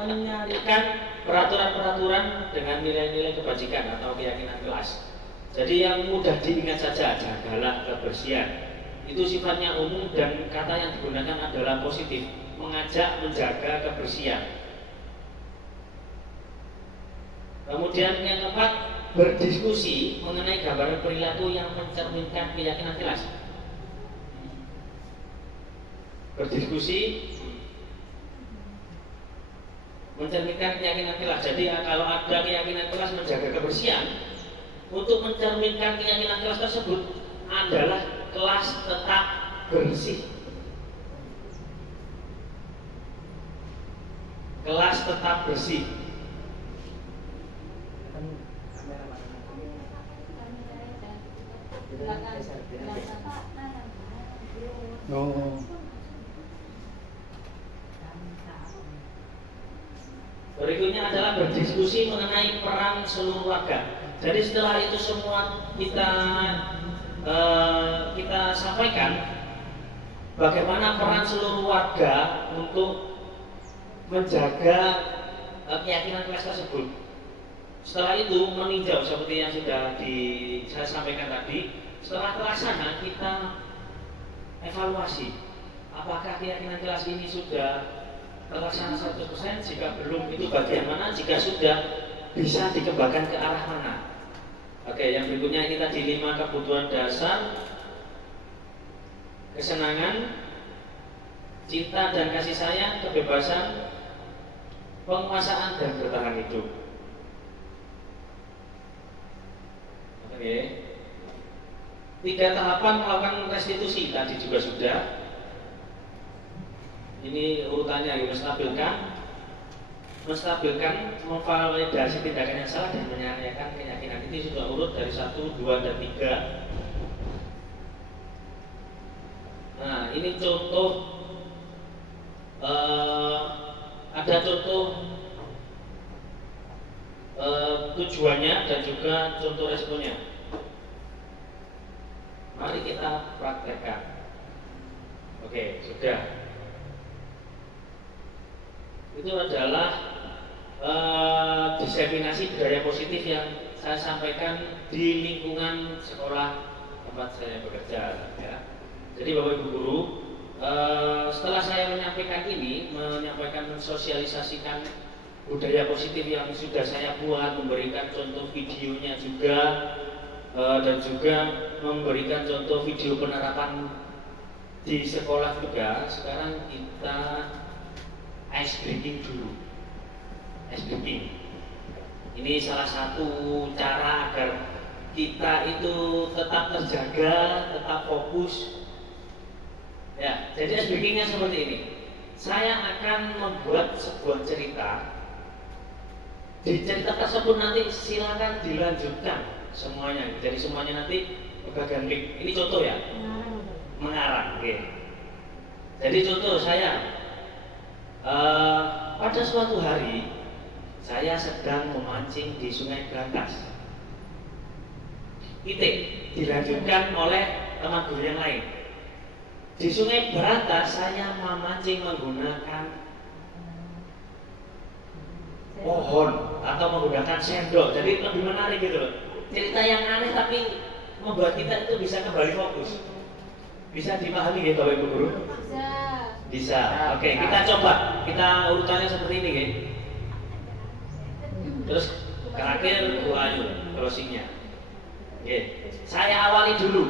menyarikan peraturan-peraturan dengan nilai-nilai kebajikan atau keyakinan kelas. Jadi yang mudah diingat saja, jagalah kebersihan. Itu sifatnya umum dan kata yang digunakan adalah positif, mengajak menjaga kebersihan. Kemudian yang keempat, berdiskusi mengenai gambaran perilaku yang mencerminkan keyakinan kelas. Berdiskusi mencerminkan keyakinan kelas. Jadi kalau ada keyakinan kelas menjaga kebersihan, untuk mencerminkan keyakinan kelas tersebut adalah kelas tetap bersih. Kelas tetap bersih. Berikutnya adalah berdiskusi mengenai peran seluruh warga. Jadi setelah itu semua kita sampaikan bagaimana peran seluruh warga untuk menjaga keyakinan kelas tersebut. Setelah itu meninjau seperti yang sudah saya sampaikan tadi. Setelah terlaksana kita evaluasi apakah keyakinan kelas ini sudah terlaksana 100%, jika belum itu bagian mana, jika sudah bisa dikembangkan ke arah mana. Oke, yang berikutnya ini tadi 5 kebutuhan dasar: kesenangan, cinta dan kasih sayang, kebebasan, penguasaan dan bertahan hidup. Oke. 3 tahapan melakukan restitusi tadi juga sudah. Ini urutannya yang stabilkan. menstabilkan, memvalidasi tindakan yang salah dan menyanyiakan keyakinan. Ini sudah urut dari 1, 2, dan 3. Nah, ini contoh, ada contoh tujuannya dan juga contoh responnya. Mari kita praktekkan. Oke, sudah. Itu adalah diseminasi budaya positif yang saya sampaikan di lingkungan sekolah tempat saya bekerja. Ya. Jadi Bapak Ibu Guru, setelah saya menyampaikan ini, mensosialisasikan budaya positif yang sudah saya buat, memberikan contoh videonya juga, dan juga memberikan contoh video penerapan di sekolah juga. Sekarang kita ice breaking dulu. Ice breaking ini salah satu cara agar kita itu tetap terjaga, tetap fokus. Ya, jadi ice breakingnya seperti ini. Saya akan membuat sebuah cerita. Di cerita tersebut nanti silakan dilanjutkan semuanya. Jadi semuanya nanti bagian link. Ini contoh ya. Mengarang. Oke. Jadi contoh saya. Pada suatu hari saya sedang memancing di Sungai Brantas. Titik dilanjutkan oleh teman guru yang lain. Di Sungai Brantas saya memancing menggunakan pohon atau menggunakan sendok. Jadi lebih menarik gitu loh. Cerita yang aneh tapi membuat kita itu bisa kembali fokus. Bisa dipahami ya Bapak Ibu Guru? Bisa. Oke, kita coba. Kita urutannya seperti ini ya. Terus terakhir Bu Ayu closingnya. Oke, saya awali dulu.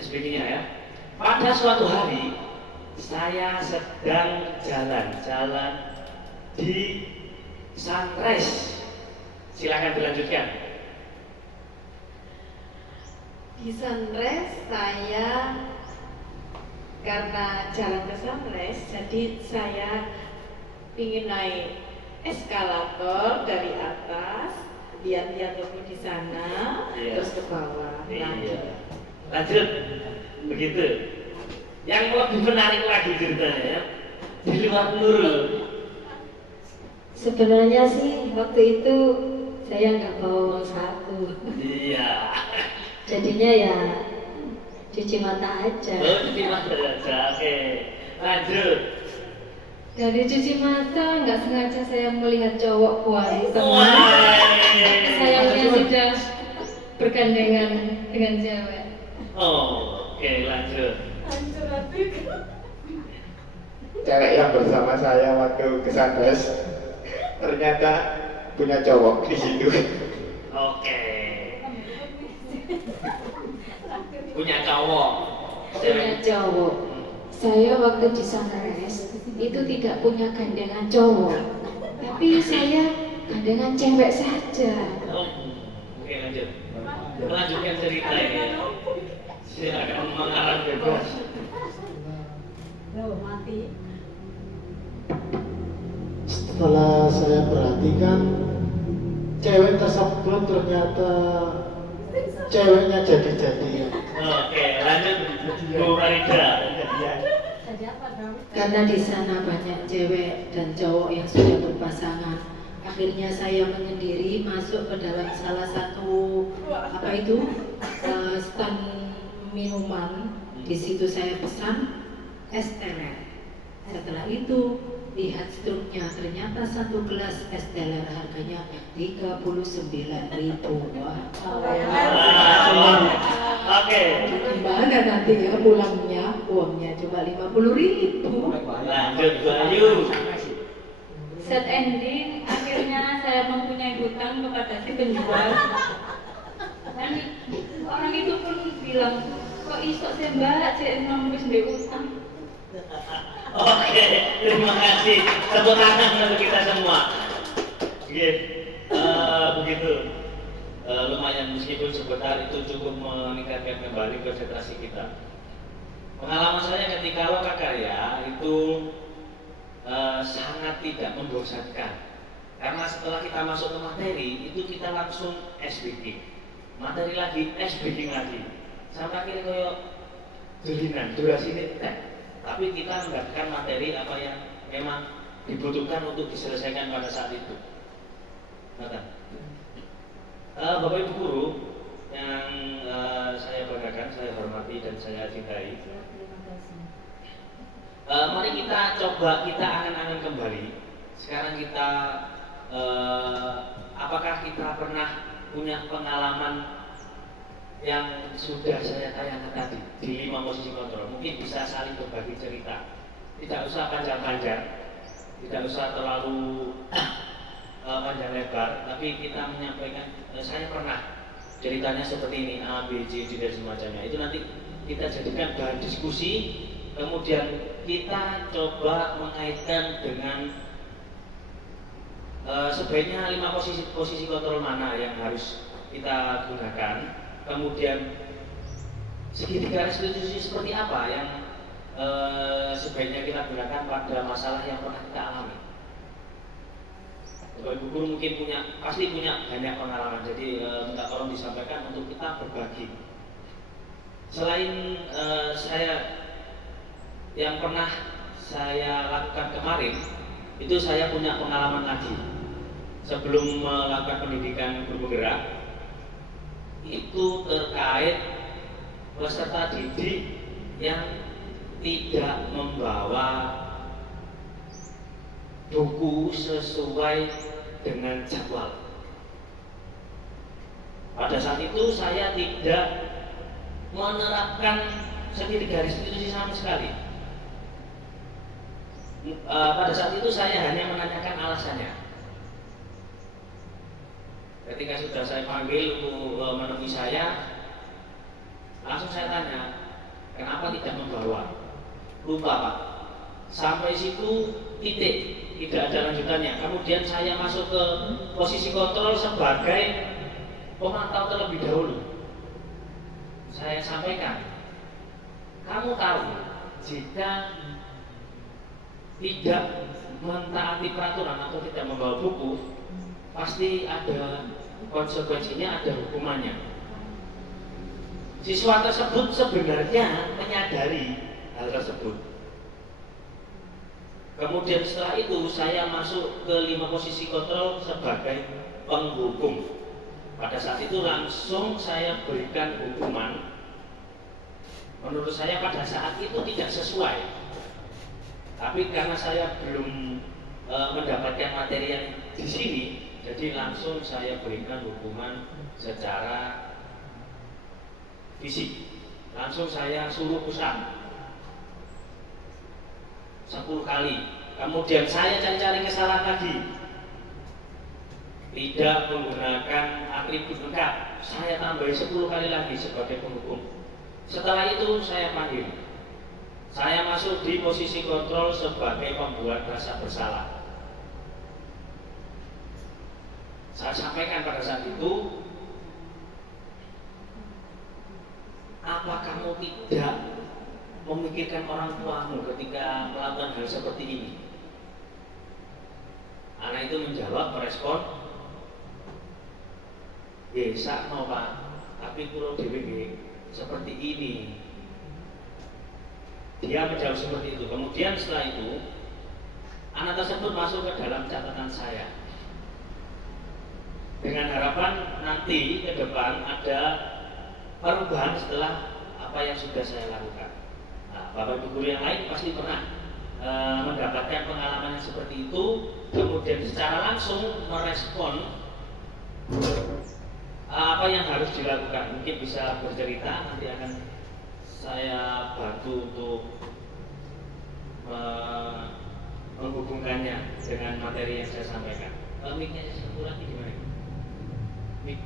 SPG-nya ya. Pada suatu hari saya sedang jalan-jalan di Sunrise. Silakan dilanjutkan. Di Sunrise saya karena jalan ke Sunrise, jadi saya ingin naik eskalator dari atas, lihat-lihat dulu di sana, terus ke bawah. Lanjut, begitu. Yang lebih menarik lagi ceritanya ya, di luar Nurul. Sebenarnya sih waktu itu saya nggak bawa uang saku. Iya. Jadinya ya cuci mata aja. Oh, cuci mata aja. Oke. Lanjut. Dari cuci mata nggak sengaja saya melihat cowok kuali Wah. Sayangnya sudah bergandengan dengan cewek. Oh, oke, lanjut. Cewek yang bersama saya waktu ke Sunrise ternyata punya cowok di situ. Oke. Punya cowok. Punya cowok. Saya waktu di Sunrise itu tidak punya gandengan cowok, tapi saya gandengan cewek saja. Oh, oke, lanjut. Lanjutkan cerita ini. Silakan mengarang bebas. Setelah saya perhatikan, cewek tersebut ternyata ceweknya jadi-jadian. Oke, lanjut Bu Marida. Karena di sana banyak cewek dan cowok yang sudah berpasangan, akhirnya saya menyendiri masuk ke dalam salah satu stand minuman. Di situ saya pesan es teler. Setelah itu lihat struknya, ternyata satu gelas es teler harganya 39.000. Oke. Gimana nanti ya pulangnya? Uangnya cuma 50.000. Lanjut Bu Ayu. Set ending, akhirnya saya mempunyai hutang kepada si penjual. Dan orang itu pun bilang, kok iso sih mbak, saya nulis di utang. Oke, terima kasih. Tepuk tangan untuk kita semua. Oke, begitu. Lumayan meskipun sebentar itu cukup meningkatkan kembali konsentrasi kita. Pengalaman saya ketika loka karya itu sangat tidak membosankan. Karena setelah kita masuk ke materi, itu kita langsung SBK. Materi lagi, SBK lagi. Sampai akhirnya kayak jelinan, durasi ini tidak. Tapi kita mendapatkan materi apa yang memang dibutuhkan untuk diselesaikan pada saat itu. Bapak Ibu guru yang saya banggakan, saya hormati dan saya cintai. Mari kita coba kita angan-angan kembali. Sekarang kita apakah kita pernah punya pengalaman yang sudah saya tayangkan tadi di 5 posisi kontrol? Mungkin bisa saling berbagi cerita. Tidak usah panjang-panjang, tidak usah terlalu panjang lebar, tapi kita menyampaikan saya pernah ceritanya seperti ini, A, B, C, D dan semacamnya. Itu nanti kita jadikan bahan diskusi. Kemudian kita coba mengaitkan dengan sebaiknya 5 posisi kontrol mana yang harus kita gunakan. Kemudian segitiga restitusi seperti apa yang sebaiknya kita gunakan pada masalah yang pernah kita alami. Bapak Ibu guru mungkin pasti punya banyak pengalaman, jadi minta tolong disampaikan untuk kita berbagi. Selain saya yang pernah saya lakukan kemarin, itu saya punya pengalaman lagi. Sebelum melakukan pendidikan guru penggerak, itu terkait peserta didik yang tidak membawa buku sesuai dengan jadwal. Pada saat itu saya tidak menerapkan segitiga restitusi sama sekali. Pada saat itu saya hanya menanyakan alasannya. Ketika sudah saya panggil untuk menemui saya, langsung saya tanya, kenapa tidak membawa? Lupa Pak. Sampai situ titik, tidak ada lanjutannya. Kemudian saya masuk ke posisi kontrol sebagai pemantau terlebih dahulu. Saya sampaikan, kamu tahu jika tidak mentaati peraturan atau tidak membawa buku, pasti ada konsekuensinya, ada hukumannya. Siswa tersebut sebenarnya menyadari hal tersebut. Kemudian setelah itu saya masuk ke 5 posisi kontrol sebagai penghukum. Pada saat itu langsung saya berikan hukuman. Menurut saya pada saat itu tidak sesuai. Tapi karena saya belum mendapatkan materi yang di sini, jadi langsung saya berikan hukuman secara fisik. Langsung saya suruh pusat 10 kali. Kemudian saya cari-cari kesalahan lagi. Tidak menggunakan atribut lengkap. Saya tambahi 10 kali lagi sebagai penghukum. Setelah itu saya panggil. Saya masuk di posisi kontrol sebagai pembuat rasa bersalah. Saya sampaikan pada saat itu, apa kamu tidak memikirkan orang tuamu ketika melakukan hal seperti ini? Anak itu menjawab, merespon, ya sakno Pak, tapi kulo dhewe seperti ini. Dia menjawab seperti itu. Kemudian setelah itu, anak tersebut masuk ke dalam catatan saya. Dengan harapan nanti ke depan ada perubahan setelah apa yang sudah saya lakukan. Nah, Bapak Ibu guru yang lain pasti pernah mendapatkan pengalaman yang seperti itu, kemudian secara langsung merespon apa yang harus dilakukan. Mungkin bisa bercerita, nanti akan saya bantu untuk menghubungkannya dengan materi yang saya sampaikan. Mic-nya satu lagi gimana? Mic.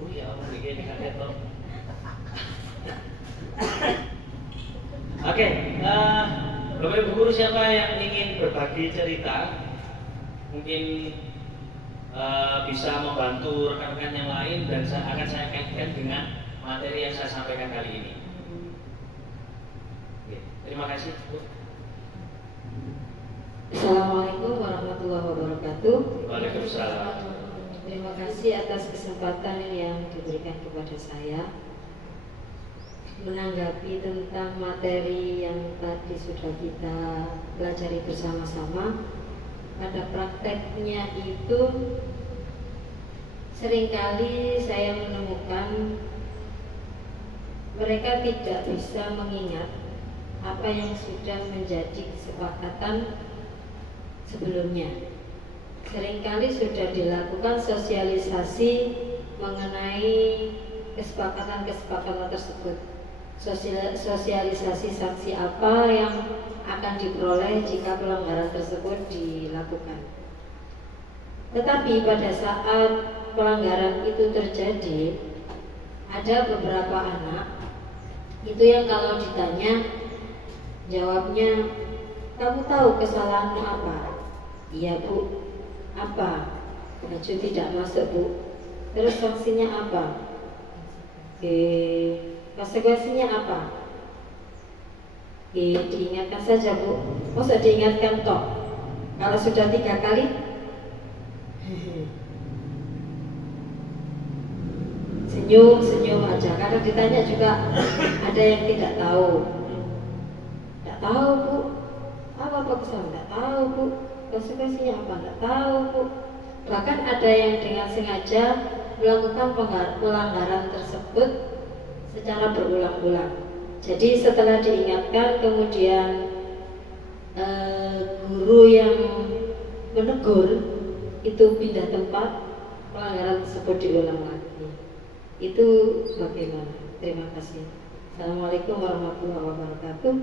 Oh ya, mic-nya kaget toh. Oke, Bapak Ibu guru siapa yang ingin berbagi cerita, mungkin bisa membantu rekan-rekan yang lain dan akan saya kaitkan dengan materi yang saya sampaikan kali ini. Oke, terima kasih Bu. wabarakatuh. Waalaikumsalam. Terima kasih atas kesempatan yang diberikan kepada saya menanggapi tentang materi yang tadi sudah kita pelajari bersama-sama. Pada prakteknya itu seringkali saya menemukan mereka tidak bisa mengingat apa yang sudah menjadi kesepakatan sebelumnya. Seringkali sudah dilakukan sosialisasi mengenai kesepakatan-kesepakatan tersebut. Sosialisasi sanksi apa yang akan diperoleh jika pelanggaran tersebut dilakukan. Tetapi pada saat pelanggaran itu terjadi, ada beberapa anak itu yang kalau ditanya jawabnya, kamu tahu kesalahanmu apa? Iya bu. Apa? Baju tidak masuk bu. Terus sanksinya apa? Konsekuensinya apa? Diingatkan saja bu. Masa diingatkan toh? Kalau sudah 3 kali senyum aja. Karena ditanya juga ada yang tidak tahu. Tidak tahu bu. Apa kesalahan? Tidak tahu bu. Konsekuensinya apa? Tidak tahu bu. Bahkan ada yang dengan sengaja melakukan pelanggaran tersebut secara berulang-ulang. Jadi setelah diingatkan kemudian guru yang menegur itu pindah tempat, pelanggaran tersebut diulang lagi. Itu bagaimana? Terima kasih. Assalamualaikum warahmatullahi wabarakatuh.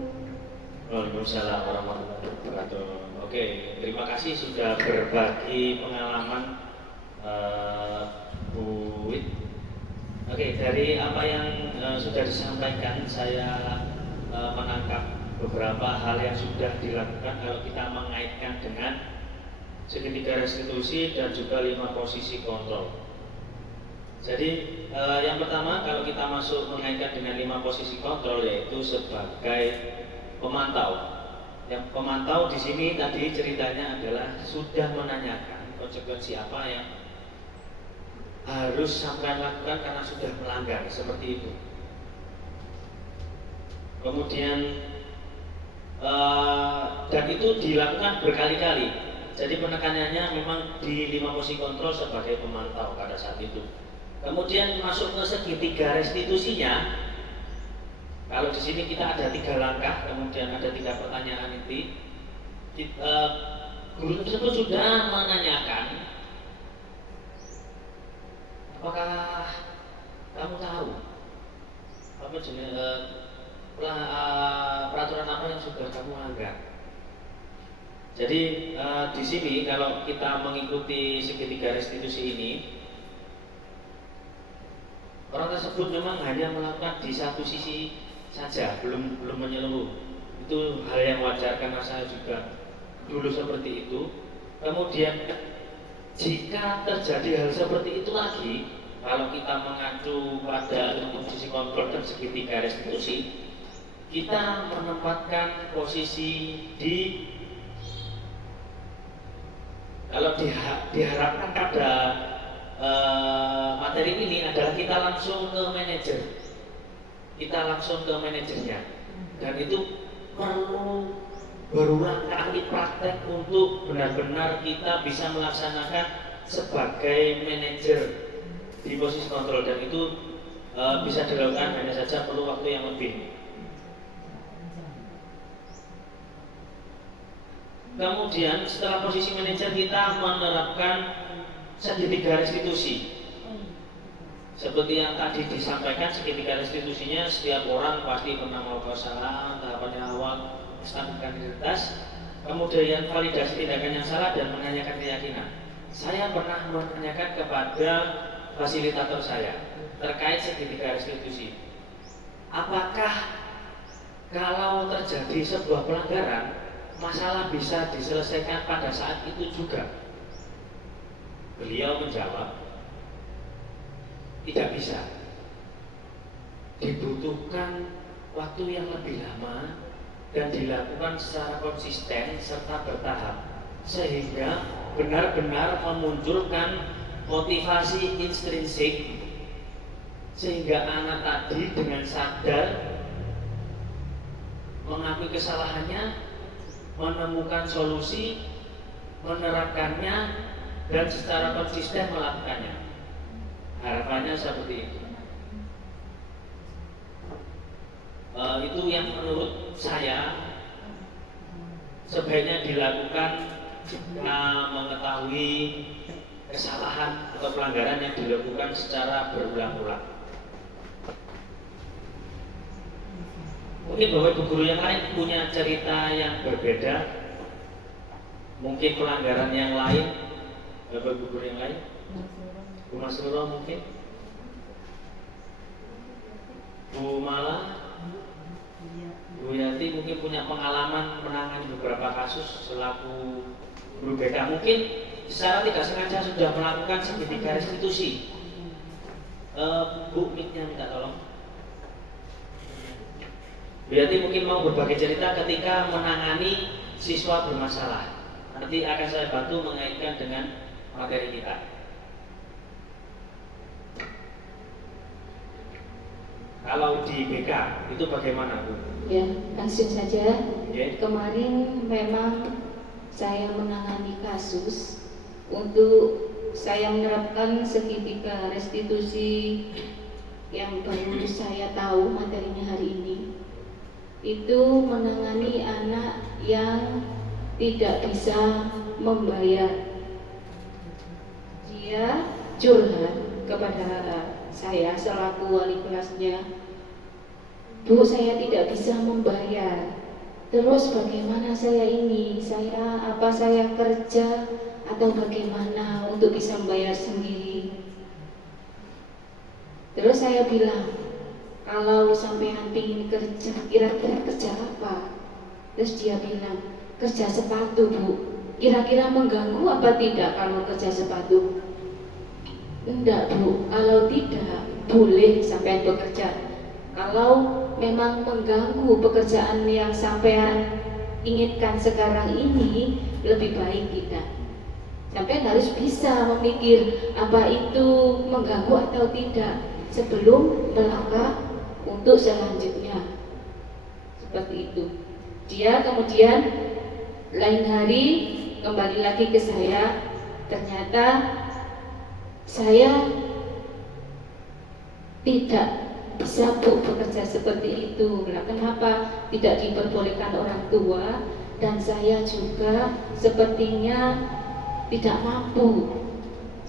Waalaikumsalam warahmatullahi wabarakatuh. Oke, terima kasih sudah berbagi pengalaman Bu Wit. Oke, dari apa yang sudah disampaikan, saya menangkap beberapa hal yang sudah dilakukan kalau kita mengaitkan dengan segitiga restitusi dan juga 5 posisi kontrol. Jadi yang pertama kalau kita masuk mengaitkan dengan 5 posisi kontrol yaitu sebagai pemantau. Yang pemantau di sini tadi ceritanya adalah sudah menanyakan konsekuensi apa yang harus sampai lakukan karena sudah melanggar, seperti itu. Kemudian dan itu dilakukan berkali-kali. Jadi penekanannya memang di 5 posisi kontrol sebagai pemantau pada saat itu. Kemudian masuk ke segitiga restitusinya. Kalau di sini kita ada 3 langkah, kemudian ada 3 pertanyaan inti. Guru tersebut sudah menanyakan, apakah kamu tahu apa jenis peraturan apa yang sudah kamu langgar? Jadi di sini kalau kita mengikuti segitiga restitusi ini, orang tersebut memang hanya melakukan di satu sisi saja, belum menyeluruh. Itu hal yang wajar karena saya juga dulu seperti itu. Kemudian jika terjadi hal seperti itu lagi, kalau kita mengacu pada posisi kontrol dan segitiga restitusi, kita menempatkan posisi di, kalau diharapkan pada materi ini adalah kita langsung ke manajer. Kita langsung ke manajernya, dan itu perlu berulang kali praktek untuk benar-benar kita bisa melaksanakan sebagai manajer di posisi kontrol, dan itu bisa dilakukan hanya saja perlu waktu yang lebih. Kemudian setelah posisi manajer kita menerapkan segitiga restitusi. Seperti yang tadi disampaikan, segitiga restitusinya setiap orang pasti pernah melakukan kesalahan. Tahapannya awal menstabilkan identitas, kemudian validasi tindakan yang salah dan menanyakan keyakinan. Saya pernah menanyakan kepada fasilitator saya terkait segitiga restitusi, apakah kalau terjadi sebuah pelanggaran, masalah bisa diselesaikan pada saat itu juga? Beliau menjawab, tidak bisa. Dibutuhkan waktu yang lebih lama dan dilakukan secara konsisten serta bertahap sehingga benar-benar memunculkan motivasi intrinsik, sehingga anak tadi dengan sadar mengakui kesalahannya, menemukan solusi, menerapkannya, dan secara konsisten melakukannya. Harapannya seperti itu. Itu yang menurut saya sebaiknya dilakukan jika mengetahui kesalahan atau pelanggaran yang dilakukan secara berulang-ulang. Mungkin Bapak Ibu guru yang lain punya cerita yang berbeda, mungkin pelanggaran yang lain. Bapak Ibu guru yang lain, Bu Masruro mungkin, Bu Mala, Bu Yati mungkin punya pengalaman menangani beberapa kasus selaku guru BK. Mungkin secara tidak sengaja sudah melakukan segitiga restitusi. Bu, mic-nya minta tolong. Bu Yati mungkin mau berbagi cerita ketika menangani siswa bermasalah. Nanti akan saya bantu mengaitkan dengan materi kita. Kalau di BK itu bagaimana, Bu? Ya, langsung saja. Okay. Kemarin memang saya menangani kasus untuk saya menerapkan segitiga restitusi yang baru saya tahu materinya hari ini. Itu menangani anak yang tidak bisa membayar. Dia curhat kepada saya selaku wali kelasnya, Bu, saya tidak bisa membayar. Terus bagaimana saya ini? Saya kerja atau bagaimana untuk bisa membayar sendiri? Terus saya bilang, kalau sampean ingin kerja, kira-kira kerja apa? Terus dia bilang, kerja sepatu, Bu. Kira-kira mengganggu apa tidak kalau kerja sepatu? Enggak, Bu. Kalau tidak, boleh sampean bekerja. Kalau memang mengganggu pekerjaan yang sampean inginkan sekarang ini, lebih baik tidak. Sampean harus bisa memikir apa itu mengganggu atau tidak sebelum melangkah untuk selanjutnya. Seperti itu. Dia kemudian lain hari kembali lagi ke saya, ternyata saya tidak bisa, Bu, bekerja seperti itu. Nah, kenapa tidak diperbolehkan orang tua, dan saya juga sepertinya tidak mampu.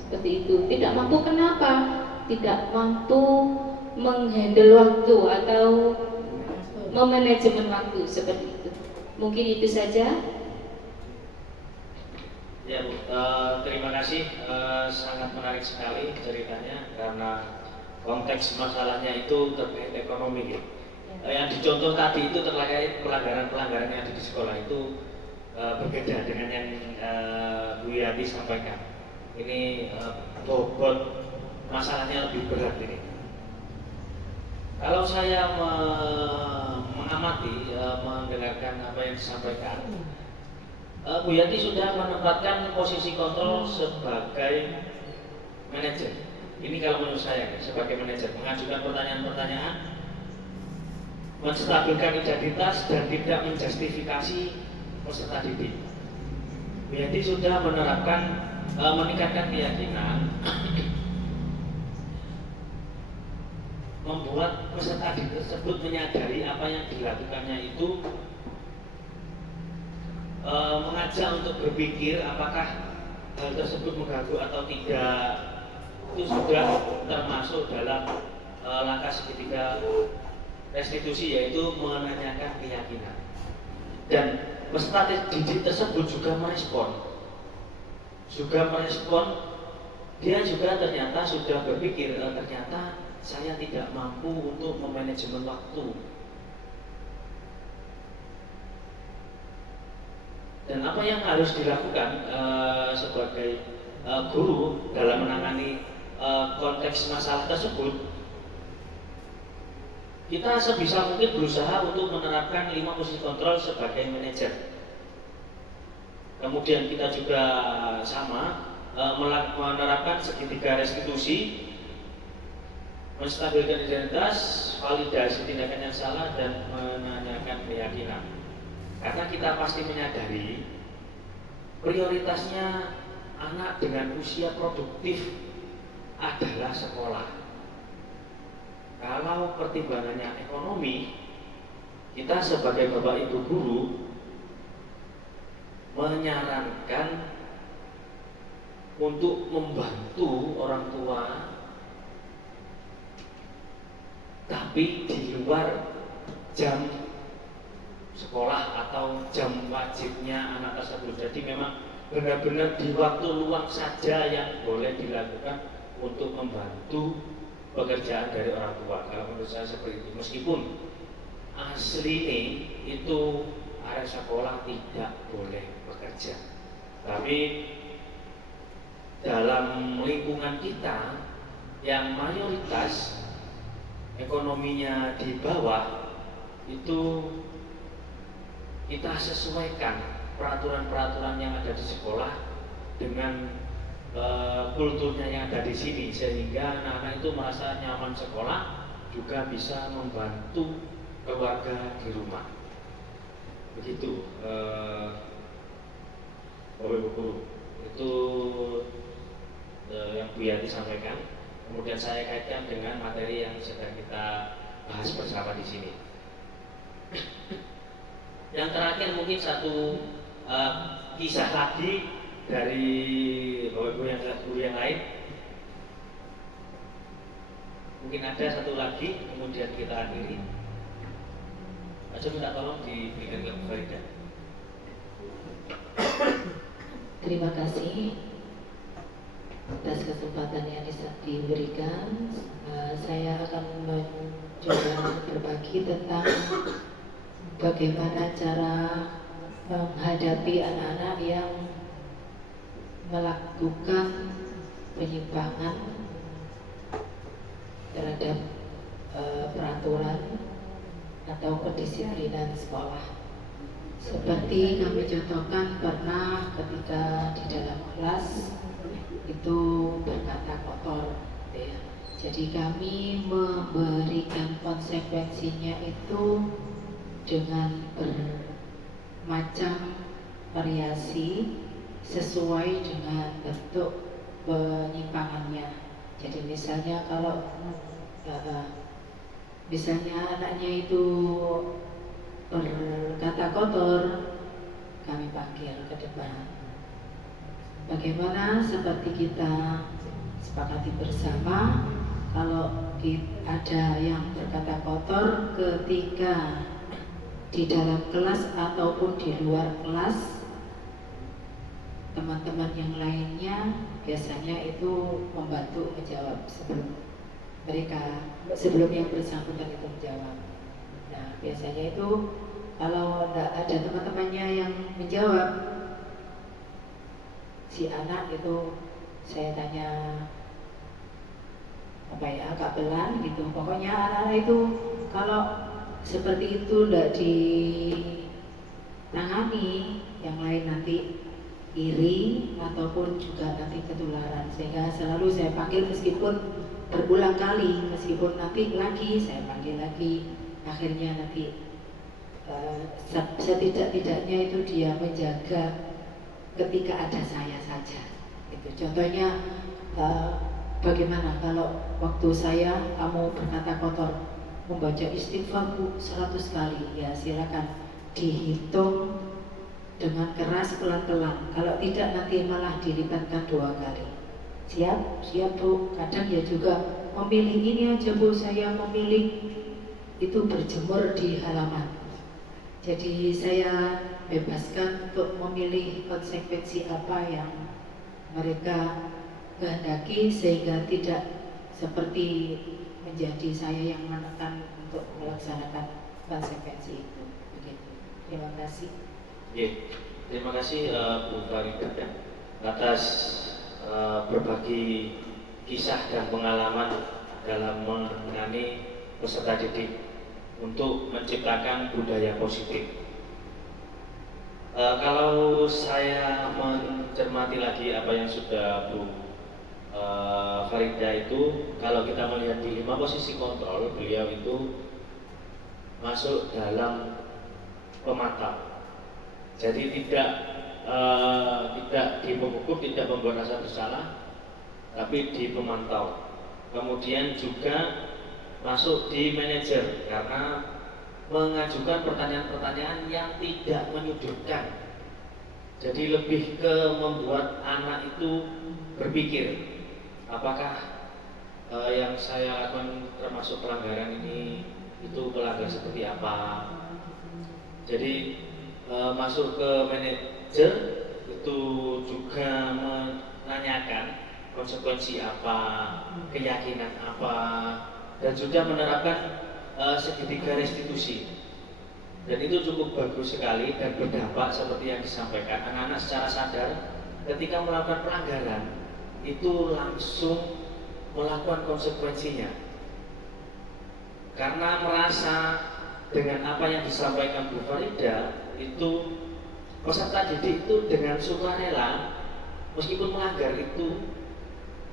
Seperti itu. Tidak mampu kenapa? Tidak mampu menghandle waktu atau memanajemen waktu, seperti itu. Mungkin itu saja. Ya, Bu, terima kasih. Sangat menarik sekali ceritanya karena konteks masalahnya itu terkait ekonomi, gitu. Yang dicontoh tadi itu terkait pelanggaran-pelanggaran yang ada di sekolah itu berbeda dengan yang Bu Yati sampaikan. Ini bobot masalahnya lebih berat ini. Kalau saya mengamati, mendengarkan apa yang disampaikan, Bu Yati sudah menempatkan posisi kontrol sebagai manajer. Ini kalau menurut saya sebagai manajer, mengajukan pertanyaan-pertanyaan, menstabilkan identitas dan tidak menjustifikasi peserta didik. Bu Yati sudah menerapkan, meningkatkan keyakinan, membuat peserta didik tersebut menyadari apa yang dilakukannya itu, mengajak untuk berpikir apakah hal tersebut mengganggu atau tidak. Itu sudah termasuk dalam langkah segitiga restitusi, yaitu menanyakan keyakinan. Dan peserta didik tersebut juga merespon, dia juga ternyata sudah berpikir, ternyata saya tidak mampu untuk memanajemen waktu. Dan apa yang harus dilakukan sebagai guru dalam menangani konteks masalah tersebut, kita sebisa mungkin berusaha untuk menerapkan 5 posisi kontrol sebagai manajer. Kemudian kita juga sama menerapkan segitiga restitusi, menstabilkan identitas, validasi tindakan yang salah, dan menanyakan keyakinan. Karena kita pasti menyadari prioritasnya anak dengan usia produktif adalah sekolah. Kalau pertimbangannya ekonomi, kita sebagai bapak ibu guru menyarankan untuk membantu orang tua, tapi di luar jam sekolah atau jam wajibnya anak tersebut. Jadi memang benar-benar di waktu luang saja yang boleh dilakukan untuk membantu pekerjaan dari orang tua. Kalau menurut saya seperti itu. Meskipun asli itu area sekolah tidak boleh bekerja, tapi dalam lingkungan kita yang mayoritas ekonominya di bawah itu, kita sesuaikan peraturan-peraturan yang ada di sekolah dengan kulturnya yang ada di sini, sehingga anak-anak itu merasa nyaman sekolah, juga bisa membantu keluarga di rumah. Begitu Bapak Ibu guru, itu yang Bu Yati sampaikan. Kemudian saya kaitkan dengan materi yang sedang kita bahas bersama di sini. Yang terakhir mungkin satu kisah lagi dari Bapak Ibu yang kelas guru yang lain. Mungkin ada satu lagi, kemudian kita akhiri. Aja minta tolong diberikan ke Bu Farida. Terima kasih atas kesempatan yang diberikan. Saya akan mencoba berbagi tentang bagaimana cara menghadapi anak-anak yang melakukan penyimpangan terhadap peraturan atau kedisiplinan sekolah. Seperti kami contohkan, pernah ketika di dalam kelas itu berkata kotor, ya. Jadi kami memberikan konsekuensinya itu dengan bermacam variasi sesuai dengan bentuk penyimpangannya. Jadi misalnya kalau misalnya anaknya itu berkata kotor, kami panggil ke depan. Bagaimana seperti kita sepakati bersama, kalau ada yang berkata kotor ketika di dalam kelas ataupun di luar kelas, teman-teman yang lainnya biasanya itu membantu menjawab sebelum yang bersangkutan itu menjawab. Nah, biasanya itu kalau ada teman-temannya yang menjawab, si anak itu saya tanya apa ya, agak pelan gitu. Pokoknya anak-anak itu kalau seperti itu tidak ditangani, yang lain nanti iri ataupun juga nanti ketularan. Sehingga selalu saya panggil meskipun berulang kali, meskipun nanti lagi saya panggil lagi. Akhirnya nanti setidak-tidaknya itu dia menjaga ketika ada saya saja. Itu contohnya, bagaimana kalau waktu saya kamu berkata kotor, membaca istighfar 100 kali, ya silakan dihitung dengan keras pelan-pelan. Kalau tidak nanti malah dilibatkan 2 kali. Siap? Siap Bu. Kadang ya juga memilih ini aja Bu, saya memilih itu berjemur di halaman. Jadi saya bebaskan untuk memilih konsekuensi apa yang mereka kehendaki, sehingga tidak seperti menjadi saya yang menekan untuk melaksanakan konsekuensi itu. Begitu. Terima kasih. Terima kasih Bu Farida atas berbagi kisah dan pengalaman dalam menangani peserta didik untuk menciptakan budaya positif. Kalau saya mencermati lagi apa yang sudah Bu Farida itu, kalau kita melihat di 5 posisi kontrol, beliau itu masuk dalam pemantau. Jadi tidak dibekuk, tidak membuat rasa bersalah, tapi di pemantau. Kemudian juga masuk di manajer karena mengajukan pertanyaan-pertanyaan yang tidak menyudutkan. Jadi lebih ke membuat anak itu berpikir, apakah yang saya lakukan termasuk pelanggaran ini itu pelanggaran seperti apa. Jadi masuk ke manajer itu juga menanyakan konsekuensi apa, keyakinan apa, dan sudah menerapkan segitiga restitusi. Dan itu cukup bagus sekali dan berdampak seperti yang disampaikan. Anak-anak secara sadar ketika melakukan pelanggaran itu langsung melakukan konsekuensinya, karena merasa dengan apa yang disampaikan Bu Farida itu peserta didik itu dengan sukarela meskipun melanggar itu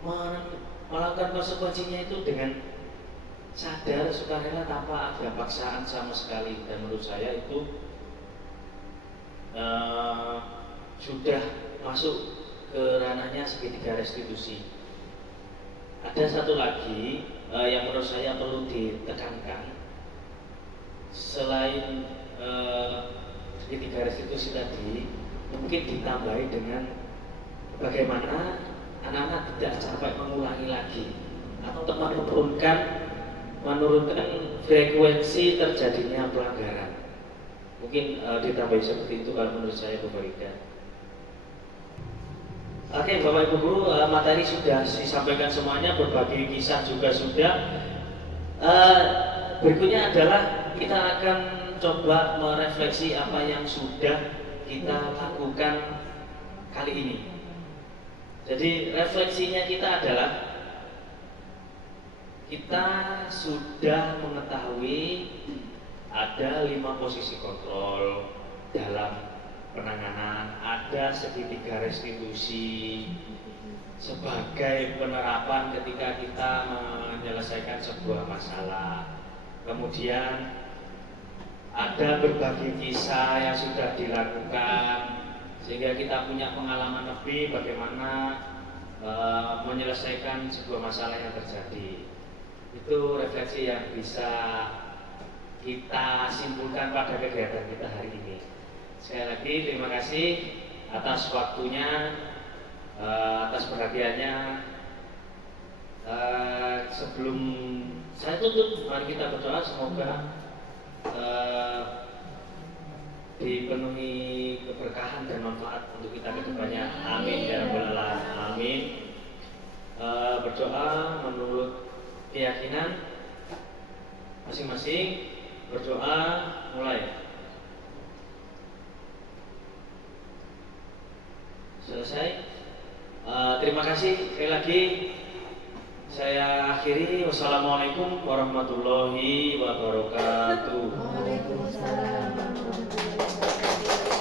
melakukan konsekuensinya itu dengan sadar, sukarela, tanpa ada paksaan sama sekali. Dan menurut saya itu sudah masuk ke ranahnya segitiga restitusi. Ada satu lagi yang menurut saya perlu ditekankan, selain segitiga restitusi tadi, mungkin ditambahi dengan bagaimana anak-anak tidak sampai mengulangi lagi atau menurunkan frekuensi terjadinya pelanggaran. Mungkin ditambahi seperti itu kalau menurut saya Bu Farida. Oke, Bapak Ibu Guru, materi sudah disampaikan semuanya, berbagi kisah juga sudah. Berikutnya adalah kita akan coba merefleksi apa yang sudah kita lakukan kali ini. Jadi refleksinya kita adalah kita sudah mengetahui ada 5 posisi kontrol dalam penanganan, ada segitiga restitusi sebagai penerapan ketika kita menyelesaikan sebuah masalah. Kemudian ada berbagai kisah yang sudah dilakukan sehingga kita punya pengalaman lebih bagaimana menyelesaikan sebuah masalah yang terjadi. Itu refleksi yang bisa kita simpulkan pada kegiatan kita hari ini. Sekali lagi terima kasih atas waktunya, atas perhatiannya. Sebelum saya tutup, mari kita berdoa semoga dipenuhi keberkahan dan manfaat untuk kita ke depannya. Amin ya rabbal alamin. Amin. Berdoa menurut keyakinan masing-masing. Berdoa mulai. Selesai. Terima kasih sekali lagi. Saya akhiri. Wassalamualaikum warahmatullahi wabarakatuh. Waalaikumsalam warahmatullahi wabarakatuh.